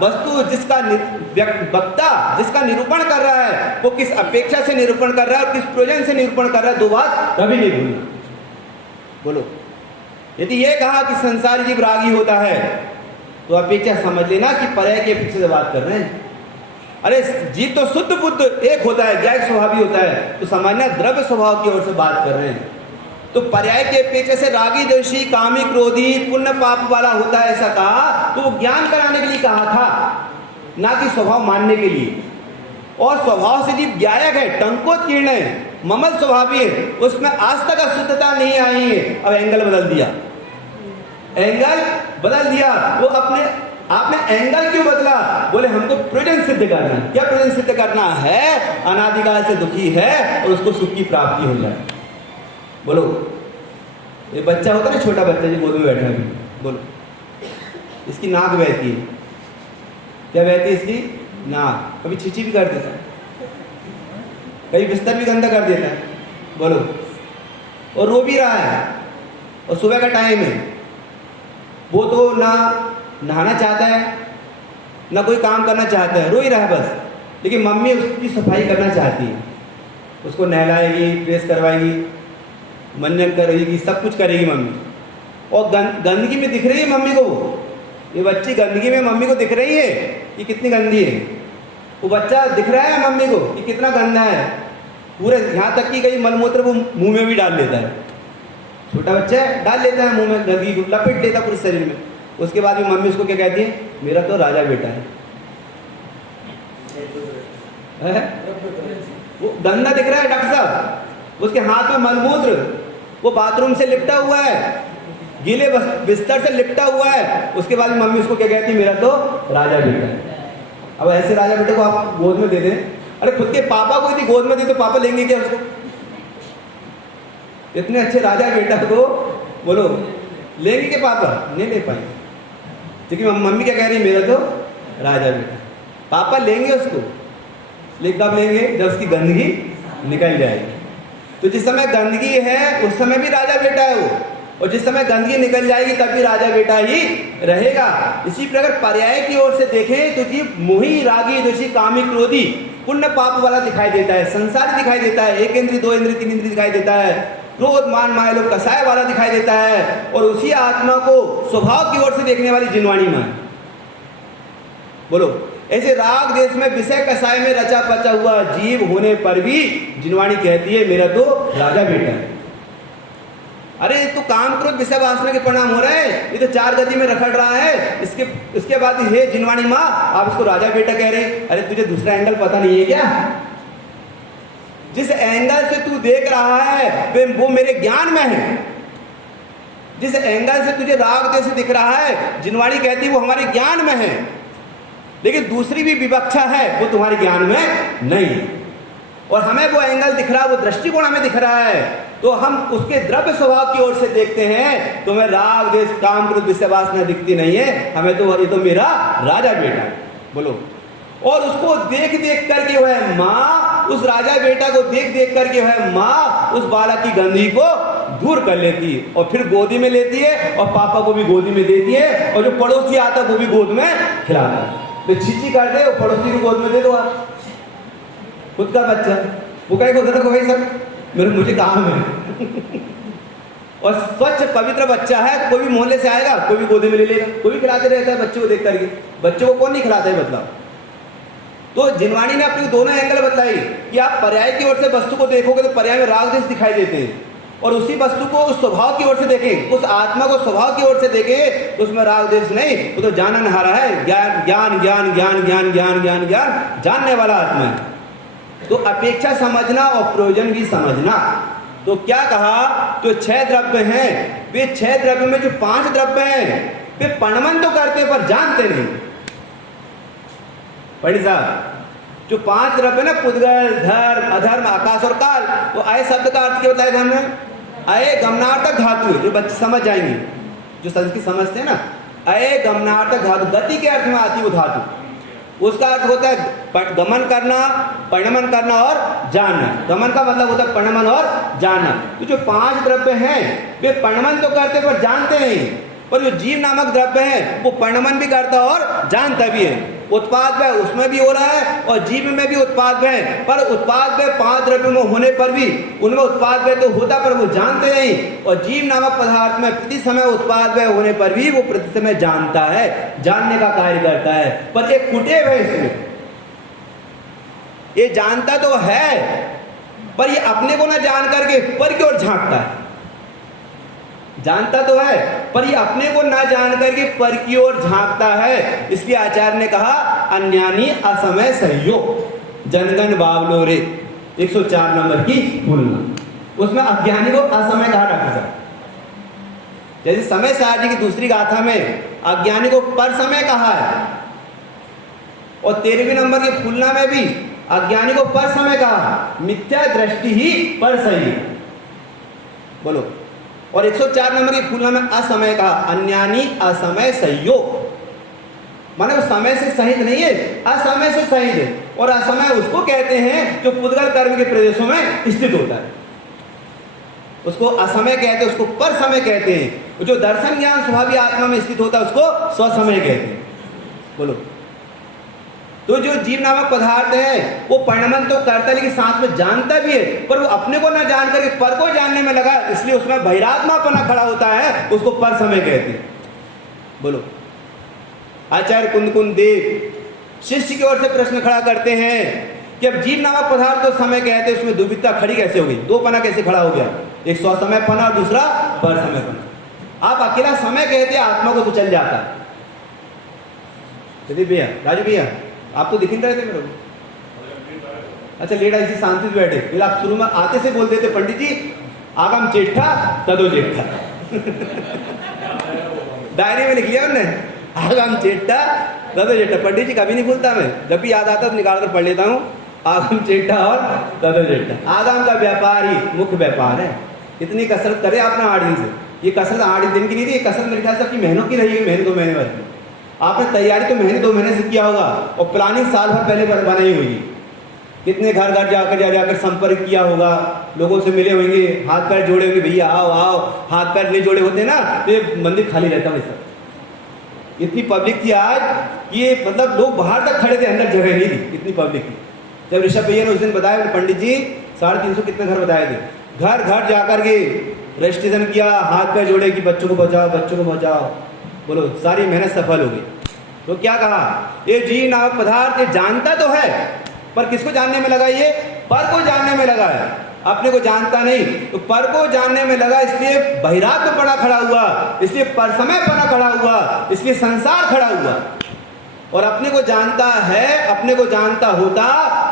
वस्तु जिसका वक्ता जिसका निरूपण कर रहा है वो किस अपेक्षा से निरूपण कर रहा है और किस प्रयोजन से निरूपण कर रहा है, दो बात कभी नहीं भूलना। बोलो, यदि ये कहा कि संसार जीव रागी होता है तो अपेक्षा समझ लेना कि पर्याय की अपेक्षा से बात कर रहे हैं। अरे जीव तो शुद्ध बुद्ध एक होता है, ज्ञायक स्वभावी होता है, तो सामान्य द्रव्य स्वभाव की ओर से बात कर रहे हैं। तो पर्याय के अपेक्षा से रागी द्वेषी कामी क्रोधी पुण्य पाप वाला होता है ऐसा कहा, तो वो ज्ञान कराने के लिए कहा था, ना कि स्वभाव मानने के लिए। और स्वभाव से जीव ज्ञायक है, टंकोत्कीर्ण है, ममल स्वभावी है, उसमें आज तक अशुद्धता नहीं आई है। अब एंगल बदल दिया, एंगल बदल दिया। वो आपने एंगल क्यों बदला? बोले हमको प्रयोजन सिद्ध करना है। क्या प्रयोजन सिद्ध करना है? अनादिकाल से दुखी है और उसको सुख की प्राप्ति हो जाए। बोलो, ये बच्चा होता है ना, छोटा बच्चा जो गोद में बैठा है, बोलो, इसकी नाक बहती है। क्या बहती है इसकी? नाक। कभी छींची भी कर देता है, कभी बिस्तर भी गंदा कर देता है। बोलो, और रो भी रहा है और सुबह का टाइम है, वो तो ना नहाना चाहता है ना कोई काम करना चाहता है, रो ही रहा है बस। लेकिन मम्मी उसकी सफाई करना चाहती है, उसको नहलाएगी, प्रेस करवाएगी, मंजन करेगी, सब कुछ करेगी मम्मी। और गंदगी में दिख रही है मम्मी को, ये बच्ची गंदगी में मम्मी को दिख रही है कि कितनी गंदी है। वो बच्चा दिख रहा है मम्मी को कि कितना गंदा है, पूरे यहाँ तक कि कई मलमूत्र वो मुंह में भी डाल लेता है। छोटा बच्चा है, डाल लेता है मुंह में, गंदगी को लपेट लेता पूरे शरीर में। उसके बाद भी मम्मी उसको क्या कहती है? मेरा तो राजा बेटा है। वो गंदा दिख रहा है डॉक्टर साहब, उसके हाथ में मलमूत्र, वो बाथरूम से लिपटा हुआ है, गीले बिस्तर से लिपटा हुआ है। उसके बाद मम्मी उसको क्या कहती है? मेरा तो राजा बेटा है। अब ऐसे राजा बेटे को आप गोद में दे दें, अरे खुद के पापा को यदि गोद में दे तो पापा लेंगे क्या उसको? इतने अच्छे राजा बेटा को बोलो लेंगे क्या पापा? नहीं ले पाएंगे, क्योंकि मम्मी क्या कह रही है? मेरा तो राजा बेटा। पापा लेंगे उसको, लेकिन कब लेंगे? जब उसकी गंदगी निकल जाएगी। तो जिस समय गंदगी है उस समय भी राजा बेटा है वो, और जिस समय गंदगी निकल जाएगी तब भी राजा बेटा ही रहेगा। इसी प्रकार पर्याय की ओर से देखें तो जीव मोही रागी द्वेषी कामी क्रोधी पुण्य पाप वाला दिखाई देता है, संसारी दिखाई देता है, एक इंद्रिय दो इंद्रिय तीन इंद्रिय दिखाई देता है, क्रोध मान माया लोग कसाय वाला दिखाई देता है। और उसी आत्मा को स्वभाव की ओर से देखने वाली जिनवाणी मां। बोलो, ऐसे राग देश में विषय कसाय में रचा पचा हुआ जीव होने पर भी जिनवाणी कहती है मेरा तो राजा बेटा है। अरे तो काम क्रोध विषय वासना के परिणाम हो रहे हैं, ये तो चार गति में रखड़ रहा है। इसके बाद हे जिनवाणी माँ आप इसको राजा बेटा कह रहे। अरे तुझे दूसरा एंगल पता नहीं है क्या? जिस एंगल से तू देख रहा है वो मेरे ज्ञान में है। जिस एंगल से तुझे राग देश दिख रहा है जिनवाणी कहती वो हमारे ज्ञान में है, लेकिन दूसरी भी विवक्षा है वो तुम्हारे ज्ञान में नहीं। और हमें वो एंगल दिख रहा है, वो दृष्टिकोण हमें दिख रहा है, तो हम उसके द्रव्य स्वभाव की ओर से देखते हैं, तो हमें राग द्वेष काम क्रोध विषय वासना दिखती नहीं है, हमें तो ये तो मेरा राजा बेटा है। बोलो। और उसको देख देख करके वह माँ, उस राजा बेटा को देख देख करके वह माँ उस बालक की गंदगी को दूर कर लेती है और फिर गोदी में लेती है और पापा को भी गोदी में देती है, और जो पड़ोसी आता है वो भी गोद में खिलाता है। तो छिची कर दे और पड़ोसी को गोद में दे दो आप, खुद का बच्चा, वो कहे खुद रखो भाई सब, मुझे काम है। और स्वच्छ पवित्र बच्चा है, कोई भी मोहल्ले से आएगा, कोई भी गोदी में ले लेगा, कोई भी खिलाते रहता है बच्चे को देख करके। बच्चों को कौन नहीं खिलाता है, बतलाओ। तो जिनवाणी ने अपनी दोनों एंगल बतलाई कि आप पर्याय की ओर से वस्तु को देखोगे तो पर्याय में राग द्वेष दिखाई देते हैं, और उसी वस्तु को उस स्वभाव की ओर से देखें, उस आत्मा को स्वभाव की ओर से देखें, तो उसमें राग द्वेष नहीं, वो तो जाननहारा है, ज्ञान ज्ञान ज्ञान ज्ञान ज्ञान ज्ञान ज्ञान ज्ञान जानने वाला आत्मा है। तो अपेक्षा समझना और प्रयोजन भी समझना। तो क्या कहा, तो 6 द्रव्य हैं, वे 6 द्रव्य में जो 5 द्रव्य हैं वे पणमन तो करते पर जानते नहीं। पंडित साहब, जो 5 द्रव्य ना, पुद्गल, धर्म, अधर्म, आकाश और काल, वो आय शब्द का अर्थ क्या बताया था हमने? अय गमनार्थक धातु है, जो बच्चे समझ जाएंगे, जो संस्कृत समझते हैं ना, अय गमनार्थक धातु, गति के अर्थ में आती है वो धातु। उसका अर्थ होता है गमन करना, परिणमन करना और जानना। गमन का मतलब होता है परिणमन और जानना। तो जो 5 द्रव्य हैं वे परिणमन तो करते पर जानते नहीं, पर जो जीव नामक द्रव्य है वो परिणमन भी करता और जानता भी है। उत्पाद व्यय उसमें भी हो रहा है और जीव में भी उत्पाद व्यय, पर उत्पाद व्यय 5 द्रव्य में होने पर भी उनमें उत्पाद व्यय तो होता पर वो जानते नहीं, और जीव नामक पदार्थ में प्रति समय उत्पाद व्यय होने पर भी वो प्रति समय जानता है, जानने का कार्य करता है। पर एक कुटेव है इसमें, ये जानता तो है पर ये अपने को ना जान करके पर की ओर झांकता है। जानता तो है पर ये अपने को ना जान करके पर की ओर झांकता है। इसलिए आचार्य ने कहा अन्यानी असमय सहयोग जनगण बावलो रे, 104 नंबर की तुलना। उसमें अज्ञानी को असमय कहा डॉक्टर साहब, जैसे समय सारणी की दूसरी गाथा में अज्ञानी को पर समय कहा है, और 13वें नंबर की फुलना में भी अज्ञानी को पर समय कहा, मिथ्या दृष्टि ही पर सही। बोलो। और 104 नंबर की फुलना में असमय कहा, अन्यानी असमय संयोग, माने वो समय से सहित नहीं है, असमय से सहित है। और असमय उसको कहते हैं जो पुद्गल कर्म के प्रदेशों में स्थित होता है, उसको असमय कहते हैं, उसको पर समय कहते हैं। जो दर्शन ज्ञान स्वभावी आत्मा में स्थित होता है उसको स्वसमय कहते हैं। बोलो। तो जो जीव नामक पदार्थ है वो परिणमन तो करता है लेकिन साथ में जानता भी है, पर वो अपने को ना जान करके पर को जानने में लगा, इसलिए उसमें बहिरात्मापना खड़ा होता है, उसको पर समय कहते हैं। बोलो। आचार्य कुंद देव शिष्य की ओर से प्रश्न खड़ा करते हैं कि अब जीव नामक पदार्थ तो समय कहते हैं, उसमें दुविधा खड़ी कैसे हो गई, 2 पना कैसे खड़ा हो गया, एक स्वसमय पना और दूसरा पर समय पना। आप अकेला समय कहते हैं आत्मा को तो चल जाता है। चलिए भैया, राजू भैया आप तो दिख नहीं रहे थे मेरे को। अच्छा लेट ऐसी शांति से बैठे, फिर आप शुरू में आते से बोल देते पंडित जी आगम जेठा तदो जेठा। डायरी में लिख लिया उन्होंने, आगम जेठा तदो जेठा। पंडित जी कभी नहीं भूलता मैं, जब भी याद आता तो निकाल कर पढ़ लेता हूँ, आगम जेठा और तदो जेठा। आगम का व्यापार ही मुख्य व्यापार है। इतनी कसरत करे आपने 8 दिन से, ये कसरत 8 दिन की नहीं थी, ये कसरत मेरे ख्याल से आपकी महीनों की रहेगी, महीने 2 महीने बाद। आपने तैयारी तो महीने 2 महीने से किया होगा और प्लानिंग साल भर पहले बनाई होगी। कितने घर घर जाकर संपर्क किया होगा, लोगों से मिले होंगे, हाथ पैर जोड़े होंगे, भैया आओ आओ। हाथ पैर नहीं जोड़े होते ना तो ये मंदिर खाली रहता वैसा। इतनी पब्लिक थी आज कि ये मतलब लोग बाहर तक खड़े थे, अंदर जगह नहीं थी, इतनी पब्लिक थी। जब ऋषभ भैया ने उस दिन बताया, पंडित जी 350 कितने घर बताए थे, घर घर जाकर के रजिस्ट्रेशन किया, हाथ पैर जोड़े कि बच्चों को बचाओ, बच्चों को बचाओ। बोलो, सारी मेहनत सफल हो गई। तो क्या कहा, ये जीव नामक पदार्थ ये जानता तो है पर किसको जानने में लगा, ये पर को जानने में लगा है, अपने को जानता नहीं। तो पर को जानने में लगा, इसलिए बहिरात्मपना खड़ा हुआ, इसलिए पर समय पना खड़ा हुआ, इसलिए संसार खड़ा हुआ। और अपने को जानता है, अपने को जानता होता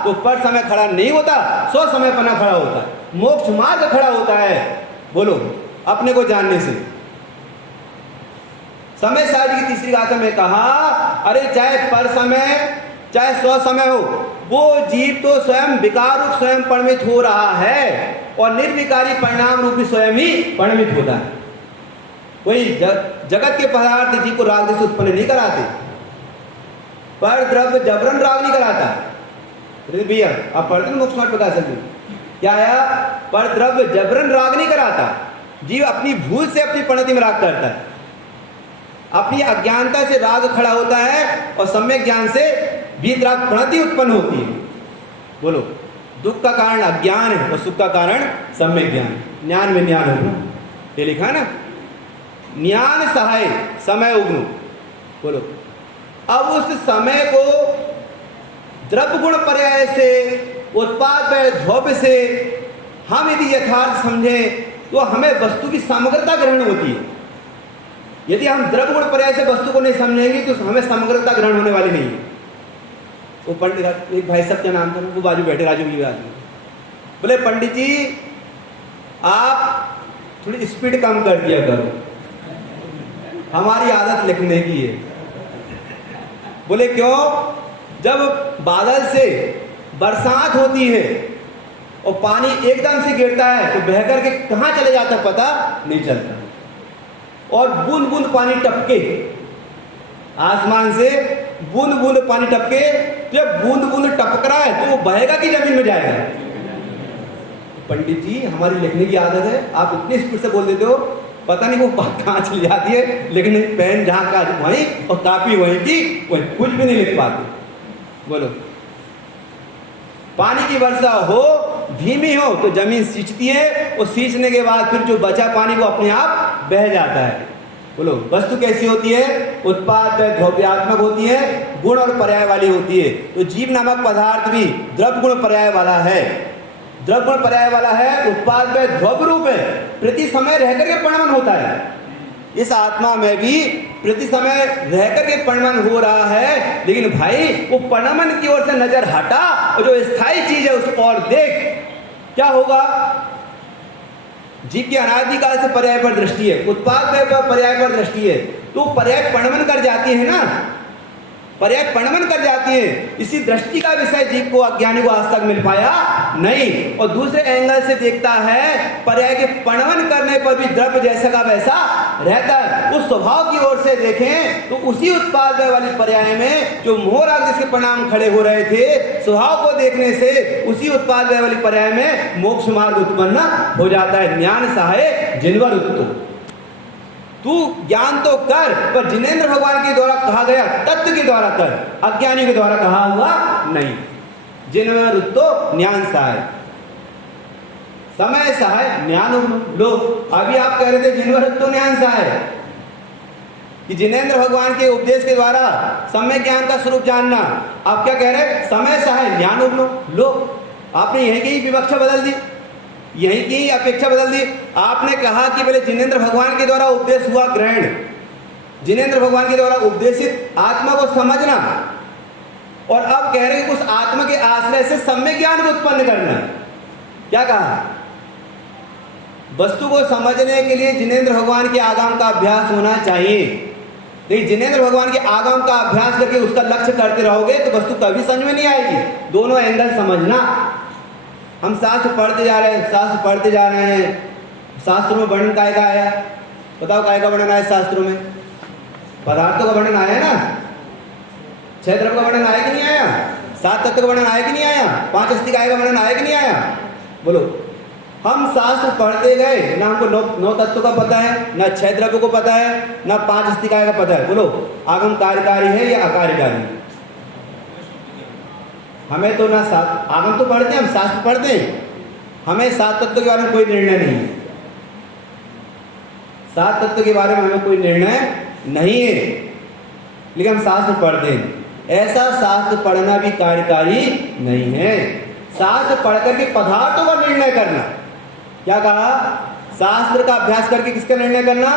तो पर समय खड़ा नहीं होता, स्व समय पना खड़ा होता, मोक्ष मार्ग खड़ा होता है। बोलो, अपने को जानने से। समय सारणी की तीसरी गाथा में कहा, अरे चाहे पर समय चाहे स्व समय हो, वो जीव तो स्वयं विकार रूप स्वयं परिणमित हो रहा है और निर्विकारी परिणाम रूप भी स्वयं ही परिणमित होता है। कोई जगत के पदार्थ जीव को राग से उत्पन्न नहीं कराते, पर द्रव्य जबरन राग नहीं कराता। भैया आप पढ़ते हैं मोक्ष मार्ग प्रकाश में क्या आया? पर द्रव्य जबरन राग नहीं कराता, जीव अपनी भूल से अपनी परिणति में राग करता है। अपनी अज्ञानता से राग खड़ा होता है और सम्यक ज्ञान से वीतराग प्रणति उत्पन्न होती है। बोलो, दुख का कारण अज्ञान है और सुख का कारण सम्यक ज्ञान। ज्ञान में ज्ञान होगा, ये लिखा है ना, ज्ञान सहाय समय उग्नु। बोलो, अब उस समय को द्रव्य गुण पर्याय से उत्पाद व ध्रुव से हम यदि यथार्थ समझें तो हमें वस्तु की समग्रता ग्रहण होती है। यदि हम द्रव्य गुण पर्याय से वस्तु को नहीं समझेंगे तो हमें समग्रता ग्रहण होने वाली नहीं है। वो पंडित एक भाई साहब क्या नाम था, वो बाजू बैठे राजू की आदमी, बोले पंडित जी आप थोड़ी स्पीड कम कर दिया करो, हमारी आदत लिखने की है। बोले क्यों? जब बादल से बरसात होती है और पानी एकदम से गिरता है तो बह करके कहाँ चले जाता है पता नहीं चलता, और बूंद बूंद पानी टपके आसमान से, बूंद बूंद पानी टपके, तो जब बूंद बूंद टपक रहा है तो वो बहेगा कि जमीन में जाएगा? पंडित जी हमारी लिखने की आदत है, आप इतनी स्पीड से बोल देते हो पता नहीं वो बात कहाँ चली जाती है, लेकिन पेन जहाँ का वहीं और कापी वहीं की वहीं, कुछ भी नहीं लिख पाते। बोलो, पानी की वर्षा हो धीमी हो तो जमीन सींचती है और सींचने के बाद फिर जो बचा पानी वो अपने आप बह जाता है। बोलो, वस्तु कैसी होती है? उत्पाद व ध्रुव्यात्मक होती है, गुण और पर्याय वाली होती है। तो जीव नामक पदार्थ भी द्रव्य गुण पर्याय वाला है, द्रव्य गुण पर्याय वाला है, उत्पाद व ध्रुव रूप है, प्रति समय रह करके परिणमन होता है। इस आत्मा में भी प्रति समय रह करके परिणमन हो रहा है, लेकिन भाई वो परिणमन की ओर से नजर हटा और जो स्थायी चीज है उस और देख, क्या होगा? जीव की अनादिकाल से पर्याय पर दृष्टि है, उत्पाद पर पर्याय पर दृष्टि है, तो पर्याय परिणमन कर जाती है ना, पर्याय परिणमन कर जाती है। इसी दृष्टि का विषय जीव को अज्ञानी को आज तक मिल पाया नहीं, और दूसरे एंगल से देखता है पर्याय के परिणमन करने पर भी द्रव्य जैसा का वैसा रहता है। उस स्वभाव की ओर से देखें तो उसी उत्पाद वाली पर्याय में जो मोह राग जिसके परिणाम खड़े हो रहे थे, स्वभाव को देखने से उसी उत्पाद वाली पर्याय में मोक्ष मार्ग उत्पन्न हो जाता है। ज्ञान सहाय जिनवर उत्तो, तू ज्ञान तो कर, पर जिनेंद्र भगवान के द्वारा कहा गया तत्व के द्वारा कर, अज्ञानी के द्वारा कहा हुआ नहीं। जिनवर उत्तो ज्ञान सहाय, समय सहाय ज्ञान लो। अभी आप कह रहे थे जिनवर उत्तो ज्ञान सहाय, कि जिनेंद्र भगवान के उपदेश के द्वारा सम्यक ज्ञान का स्वरूप जानना। आप क्या कह रहे हैं? समय सहाय ज्ञान लो। आपने यही की विवक्षा बदल दी, यही की अपेक्षा बदल दी। आपने कहा कि बोले जिनेंद्र भगवान के द्वारा उपदेश हुआ ग्रहण, जिनेंद्र भगवान के द्वारा उपदेशित आत्मा को समझना, और अब कह रहे हैं कि उस आत्मा के आश्रय से सम्यक ज्ञान को उत्पन्न करना। क्या कहा? वस्तु को समझने के लिए जिनेंद्र भगवान के आगम का अभ्यास होना चाहिए। लेकिन जिनेंद्र भगवान के आगम का अभ्यास करके उसका लक्ष्य करते रहोगे तो वस्तु कभी समझ में नहीं आएगी। दोनों एंगल समझना। हम शास्त्र पढ़ते जा रहे हैं, शास्त्र पढ़ते जा रहे हैं, शास्त्रों में वर्णन काय का आया? बताओ काय का वर्णन आया शास्त्रों में? पदार्थों का वर्णन आया ना, 6 द्रव्य का वर्णन आया कि नहीं आया? 7 तत्व का वर्णन आया कि नहीं आया? 5 अस्थि काय का वर्णन आया कि नहीं आया? बोलो, हम शास्त्र पढ़ते गए ना, हमको 9 तत्व का पता है, ना 6 द्रव्य को पता है, ना 5 अस्थि काय का पता है। बोलो, आगम कार्यकारी है या अकार्यकारी है? हमें तो ना आगम तो पढ़ते हैं, हम शास्त्र पढ़ते हैं, हमें 7 तत्व के बारे में कोई निर्णय नहीं है। 7 तत्व के बारे में हमें कोई निर्णय नहीं है, लेकिन हम शास्त्र पढ़ते हैं। ऐसा शास्त्र पढ़ना भी कार्यकारी नहीं है। शास्त्र पढ़ करके पदार्थों का निर्णय करना। क्या कहा? शास्त्र का अभ्यास करके किसका निर्णय करना?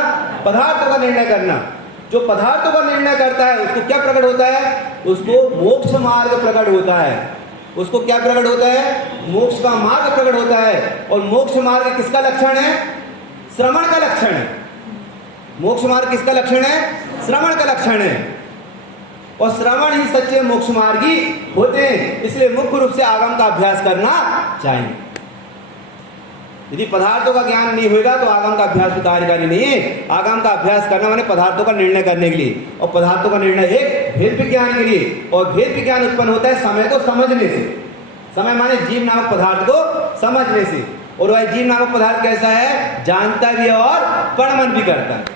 पदार्थों का निर्णय करना। जो पदार्थों का निर्णय करता है उसको क्या प्रकट होता है? उसको मोक्ष मार्ग प्रकट होता है। उसको क्या प्रकट होता है? मोक्ष का मार्ग प्रकट होता है। और मोक्ष मार्ग किसका लक्षण है? श्रवण का लक्षण है। मोक्ष मार्ग किसका लक्षण है? श्रवण का लक्षण है। और श्रवण ही सच्चे मोक्ष मार्गी होते हैं। इसलिए मुख्य रूप से आगम का अभ्यास करना चाहिए। यदि पदार्थों का ज्ञान नहीं होगा तो आगम का अभ्यास कार्यकारी नहीं है। आगम का अभ्यास करना माने पदार्थों का निर्णय करने के लिए, और पदार्थों का निर्णय एक भेद विज्ञान के लिए, और भेद विज्ञान उत्पन्न होता है समय को समझने से। समय माने जीव नामक पदार्थ को समझने से। और वह जीव नामक पदार्थ कैसा है? जानता भी है और प्रणमन भी करता है।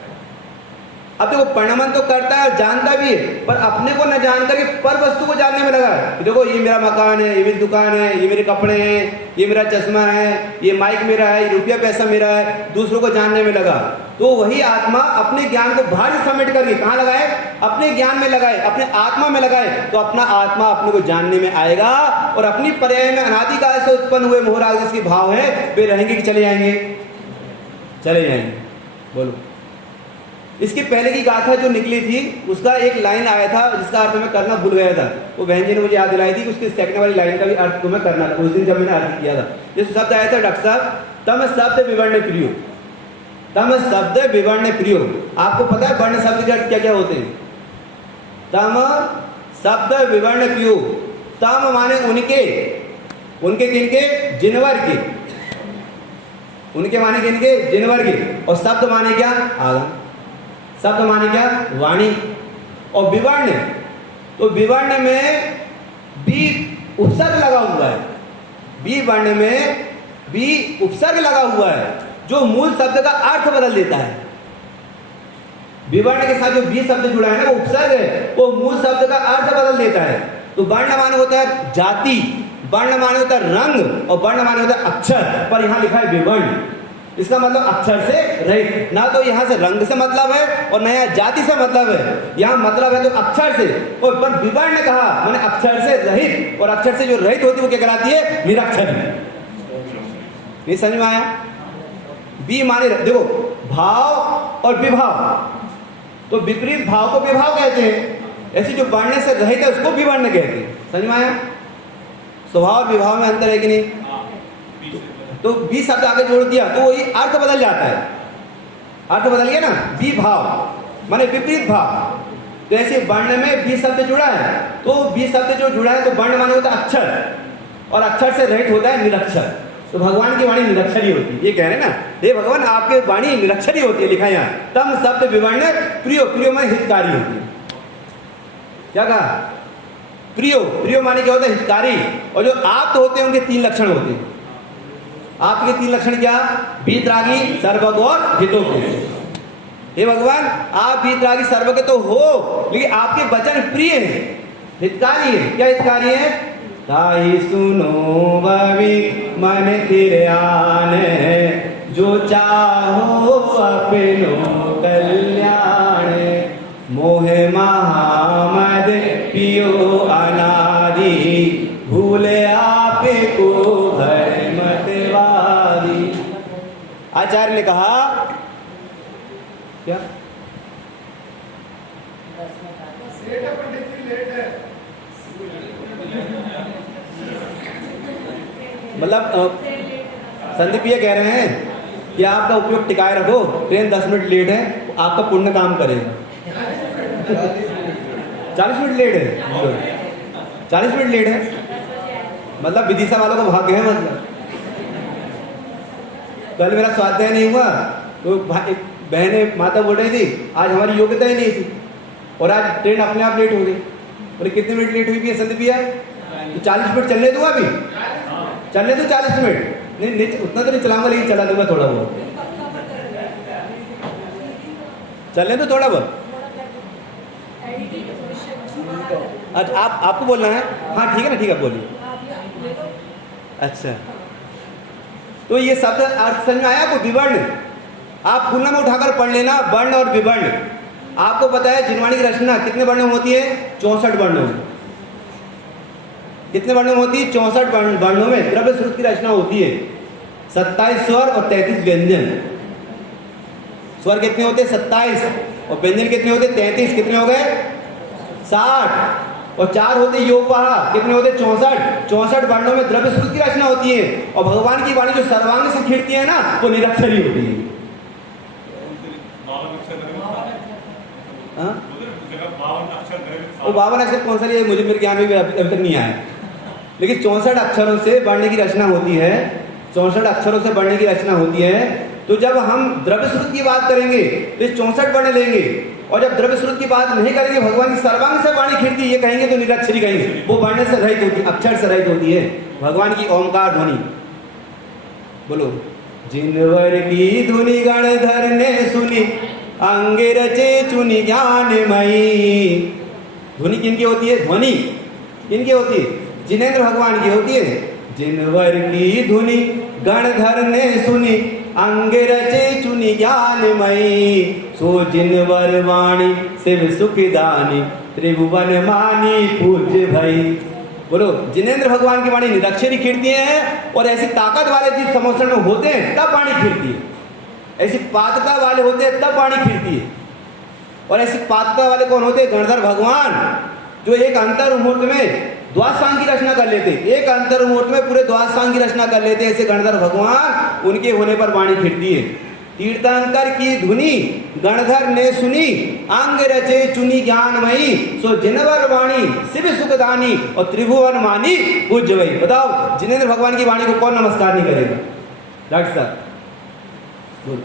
अब देखो, प्रणमन तो करता है और जानता भी है, पर अपने को न जान करके पर वस्तु को जानने में लगा है। देखो, ये मेरा मकान है, ये मेरी दुकान है, ये मेरे कपड़े हैं, ये मेरा चश्मा है, ये माइक मेरा है, ये रुपया पैसा मेरा है, दूसरों को जानने में लगा। तो वही आत्मा अपने ज्ञान को बाहर से समेट करके कहाँ लगाए? अपने ज्ञान में लगाए, अपने आत्मा में लगाए, तो अपना आत्मा अपने को जानने में आएगा। और अपनी पर्याय में अनादिकाल से उत्पन्न हुए मोहराग जिसके भाव है वे रहेंगे कि चले जाएंगे? चले जाएंगे। बोलो। इसके पहले की गाथा जो निकली थी उसका एक लाइन आया था जिसका अर्थ मैं करना भूल गया था। वो बहन जी ने मुझे याद दिलाई थी कि उसके सेकंड वाली लाइन का भी अर्थ तुम्हें करना था उस दिन जब मैंने अर्थ किया था। ये शब्द आया था डॉक्टर साहब, तम शब्द विवर्ण प्रियो। तम शब्द विवर्ण प्रियो। आपको पता है वर्ण शब्द के अर्थ क्या क्या होते हैं? तम शब्द विवर्ण प्रियो। तम माने उनके, उनके किनके? जिनवर के। उनके माने किनके? जिनवर के। और शब्द माने क्या? आगम। शब्द माने क्या? वाणी। और विवर्ण, तो विवर्ण में बी उपसर्ग लगा हुआ है। बी वर्ण में बी उपसर्ग लगा हुआ है जो मूल शब्द का अर्थ बदल देता है। विवर्ण के साथ जो बी शब्द जुड़ा है ना, वो उपसर्ग है, वो मूल शब्द का अर्थ बदल देता है। तो वर्ण माने होता है जाति, वर्ण माने होता है रंग, और वर्ण माने होता है अक्षर। पर यहां लिखा है विवर्ण। इसका मतलब अक्षर से रहित। ना तो यहाँ से रंग से मतलब है और ना यहाँ जाति से मतलब है। यहाँ मतलब है तो अक्षर से, और पर विवर्ण कहा मैंने अक्षर से रहित। और अक्षर से जो रहित होती है वो क्या कहलाती है? निरक्षर। ये समझ में आया? बी माने देखो, भाव और विभाव, तो विपरीत भाव को विभाव कहते हैं। ऐसी जो वर्ण से रहित है उसको विवर्ण कहते हैं। समझ में आया? स्वभाव और विभाव में अंतर है कि नहीं? तो बी शब्द आगे जोड़ दिया तो वही अर्थ बदल जाता है। अर्थ बदल गया ना। बी भाव माने विपरीत भाव। तो ऐसे वर्ण में बी शब्द जुड़ा है, तो बी शब्द जो जुड़ा है तो वर्ण माने होता है अक्षर, और अक्षर से रहित होता है निरक्षर। तो भगवान की वाणी निरक्षर ही होती है। ये कह रहे हैं ना, हे भगवान आपकी वाणी निरक्षर ही होती है। लिखा है यहाँ, तम शब्द विवर्ण प्रियो। प्रियो माने हितकारी होती है। क्या कहा? प्रियो। प्रियो माने क्या होता है? हितकारी। और जो आप तो होते हैं उनके 3 लक्षण होते हैं। आपके 3 लक्षण क्या? वीतरागी, सर्वज्ञ और हितोपदेश। हे भगवान आप वीतरागी सर्वज्ञ तो हो, लेकिन आपके वचन प्रिय हैं, हितकारी है। क्या हितकारी है? ताहि सुनो भवि मन किरयान, जो चाहो अपनो कल्याण। मोह महामद पियो अनादि, भूले आपे को आचार्य ने कहा क्या? मतलब संदीप ये कह रहे हैं कि आपका उपयोग टिकाए रखो, ट्रेन 10 मिनट लेट है, आपका पुण्य काम करेगा। 40 मिनट लेट है, 40 मिनट लेट है, मतलब विदिशा वालों को भाग्य है। मतलब कल मेरा स्वाध्याय नहीं हुआ तो बहने माता बोल रही थी आज हमारी योग्यता ही नहीं थी, और आज ट्रेन अपने आप लेट हो गई। बोले कितने मिनट लेट हुई भी है संदीप भैया? तो 40 मिनट चलने दूंगा अभी, चलने दो 40 मिनट। नहीं उतना तो नहीं चलाऊंगा, लेकिन चला दूंगा थोड़ा बहुत, चलने दो थोड़ा बहुत। अच्छा आपको बोलना है? हाँ ठीक है ना, ठीक है बोलिए। अच्छा तो ये शब्द अर्थ समझ में आया आपको? विवर्ण आप फूलना में उठाकर पढ़ लेना, वर्ण और विवर्ण। आपको पता है जिनवाणी की रचना कितने वर्णों में होती है? 64 वर्णों में। कितने वर्णों में होती है? 64 वर्णों में द्रव्य श्रुत की रचना होती है। 27 स्वर और 33 व्यंजन। स्वर कितने होते हैं? 27, और व्यंजन कितने होते? 33। कितने हो गए? 60, और 4 होते योगवाहा। कितने होते? 64। 64 वर्णों में द्रव्य श्रुत की रचना होती है। और भगवान की वाणी जो सर्वांग से खिड़ती है ना, वो निरक्षर ही होती है। वो 52 अक्षर कौन सा है मुझे मेरे ज्ञान में भी अभी तक नहीं आया, लेकिन 64 अक्षरों से वर्ण की रचना होती है, 64 अक्षरों से वर्ण की रचना होती है। तो जब हम द्रव्य श्रुत की बात करेंगे तो 64 वर्ण लेंगे, और जब द्रव्य श्रुत की बात नहीं करेंगे, भगवान की सर्वांग से वाणी खिड़ती ये कहेंगे तो निरक्षरी कहेंगे, वो वर्ण से रहित होती है, अक्षर से रहित होती है। भगवान की ओमकार ध्वनि बोलो। जिनवर की धुनि गणधर ने सुनी, अंगे रचे चुनी ज्ञानमयी। ध्वनि किनकी होती है? ध्वनि किनकी होती है? जिनेंद्र भगवान की होती है। जिनवर की धुनि गणधर ने सुनी, अंगे रचे चुनी ज्ञानमयी। सो जिनवर वाणी शिव सुखदानी, त्रिभुवन मानी पूज्य भई। बोलो, जिनेंद्र भगवान की वाणी निरक्षरी खिड़ती है, और ऐसी ताकत वाले जीव समोषण में होते हैं तब वाणी खिड़ती है, ऐसी पात्रता वाले होते हैं तब वाणी खिड़ती है। और ऐसी पात्रता वाले कौन होते हैं? गणधर भगवान, जो एक अंतर मुहूर्त में द्वादशांग की रचना कर लेते, एक अंतर मुहूर्त में पूरे द्वादशांग की रचना कर लेते, ऐसे गणधर भगवान, उनके होने पर वाणी खिड़ती है। तीर्थंकर की धुनि गणधर ने सुनी, अंग रचे चुनी ज्ञानमयी। सो जिनवर वाणी शिव सुखदानी, और त्रिभुवन मानी पूज्य भई। बताओ, जिनेंद्र भगवान की वाणी को कौन नमस्कार नहीं करेगा? डॉक्टर साहब बोल,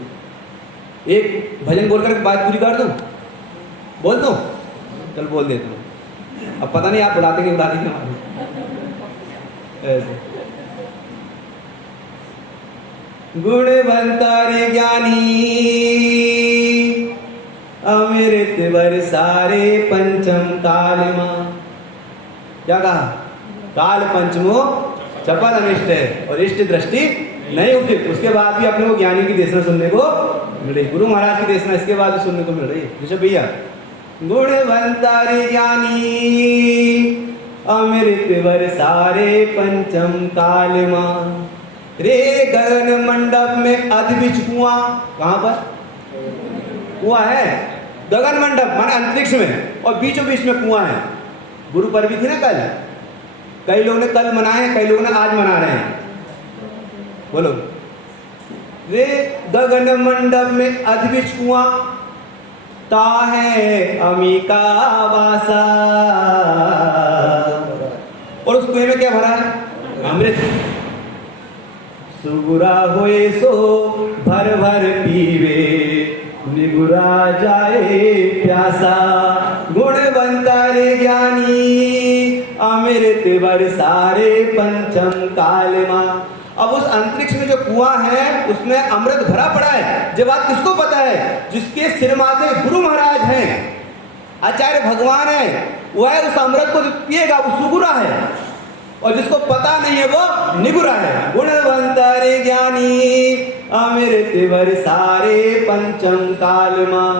एक भजन बोलकर बात पूरी कर दूं? बोल दो, चल बोल देता हूँ। अब पता नहीं आप बुलाते नहीं बुलाते ऐसे। गुणवंतारे ज्ञानी, अमृत बरसारे पंचम काल मां। क्या कहा? काल पंचमो चपल अनिष्ट है, और इष्ट दृष्टि नहीं उठी। उसके बाद भी अपने को ज्ञानी की देशना सुनने को मिल रही, गुरु महाराज की देशना इसके बाद भी सुनने को मिल रही है। ऋषभ भैया, गुणवंतारे ज्ञानी, अमृत बरसारे पंचम काल मां। रे गगन मंडप में अधबिच कुआं। कहां पर कुआं है? गगन मंडप माने अंतरिक्ष में, और बीचों बीच में कुआं है। गुरु पर्व थी ना कल, कई लोगों ने कल मनाए, कई लोगों ने आज मना रहे हैं। बोलो, रे गगन मंडप में अधबिच कुआं, ताहे अमी का वासा। और उस कुएं में क्या भरा है? अमृत। सुगुरा होए सो भर भर पीवे, निगुरा जाए प्यासा। गुणवंतारे ज्ञानी, अमृत बरसारे पंचम काल मां। अब उस अंतरिक्ष में जो कुआं है उसमें अमृत भरा पड़ा है। जब बात किसको पता है? जिसके सिर माथे गुरु महाराज हैं, आचार्य भगवान है, वह उस अमृत को पिएगा, वो सुगुरा है। और जिसको पता नहीं है वो निगुरा है। गुणवंतारे ज्ञानी, अमृत बरसारे पंचम काल मां।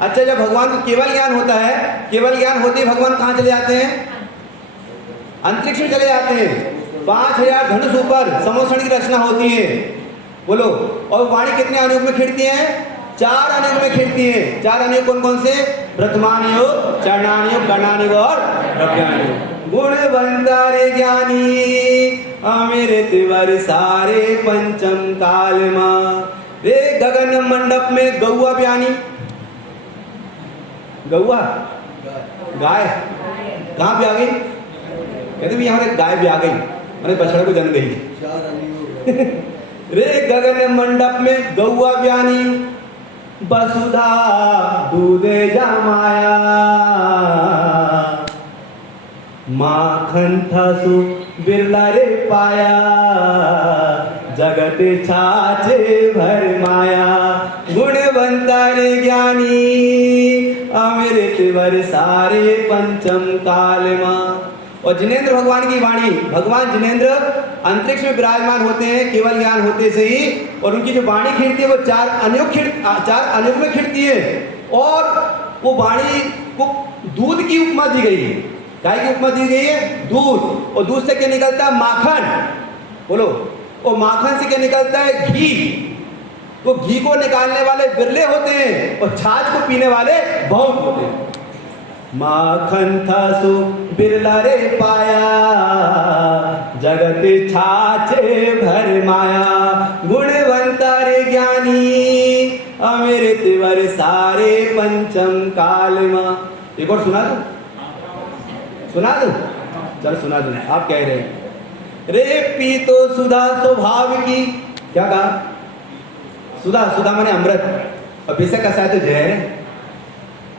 अच्छा, जब भगवान को केवल ज्ञान होता है, केवल ज्ञान होते ही भगवान कहाँ चले जाते हैं? अंतरिक्ष में चले जाते हैं। 5000 धनुष ऊपर समोषण की रचना होती है। बोलो, और वाणी कितने अनुयोग में खिड़ती है? 4 अनुयोग में खिड़ती है। 4 अनुयोग कौन कौन से? प्रथमानुयोग, चरणानुयोग, कर्णानुयोग और द्रव्यानुयोग। गुणवंतारे ज्ञानी, अमृत बरसारे पंचम काल मां। रे गगन मंडप में गौआ ब्यानी। गौआ गाय कहाँ भी आ गई? कहते भी हमारे गाय भी आ गई, मैंने बछड़ा को जन्म गई। रे गगन मंडप में गौआ ब्यानी, वसुधा दूधे जमाया। माखन था सु बिरला रे पाया, जगत छाछे भर माया। गुणवंतारे ज्ञानी, अमृत बरसारे पंचम काल मां। और जिनेंद्र भगवान की वाणी, भगवान जिनेंद्र अंतरिक्ष में विराजमान होते हैं केवल ज्ञान होते से ही, और उनकी जो वाणी खिड़ती है वो 4 अनुयोग में खिड़ती है। और वो वाणी को दूध की उपमा दी गई है। गाय की उपमा दी गई है दूध, और दूध से क्या निकलता है? माखन। बोलो, और माखन से क्या निकलता है? घी। वो घी को निकालने वाले बिरले होते हैं, और छाछ को पीने वाले बहुत होते हैं। माखन था सो बिरला रे पाया, जगत छाछे भर माया। गुणवंतारे ज्ञानी, अमृत बरसारे पंचम काल मां। एक और सुना दो, सुना दूं? चल सुना दूं। आप कह रहे हैं रे पी तो सुधा स्वभाव की, क्या कहा? सुधा, सुधा माने अमृत, और विषय का साथ तो जहर है।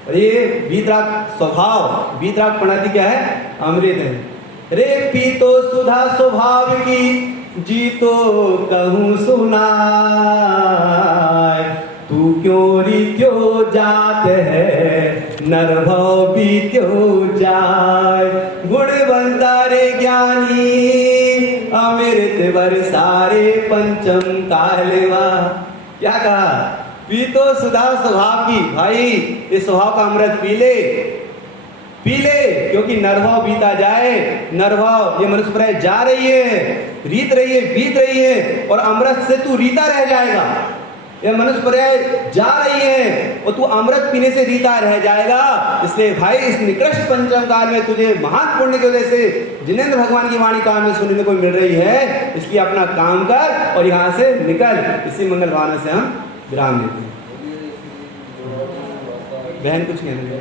और ये वीतराग स्वभाव, वीतराग प्रणाली क्या है? अमृत है। रे पी तो सुधा स्वभाव की, जी तो कहूँ सुनाय, तू क्यों रीत्यो जात है, नरभव बीत्यो जाय। गुणवंता रे ज्ञानी, अमृत बरसारे पंचम कालवा। क्या कहा? पी तो सुधा स्वभाव की, भाई इस स्वभाव का अमृत पी ले, पी ले, क्योंकि नरभाव बीता जाए। नरभाव ये मनुष्य पर जा रही है, रीत रही है, बीत रही है, और अमृत से तू रीता रह जाएगा। ये मनुष्य पर जा रही है और तू अमृत पीने से रीता रह जाएगा। इसलिए भाई इस निकृष्ट पंचम काल में तुझे महान पुण्य की वजह से जिनेंद्र भगवान की वाणी कान में सुनने को मिल रही है, इसलिए अपना काम कर और यहाँ से निकल। इसी मंगल भावना से हम विराम देते हैं। बहन कुछ कहना है?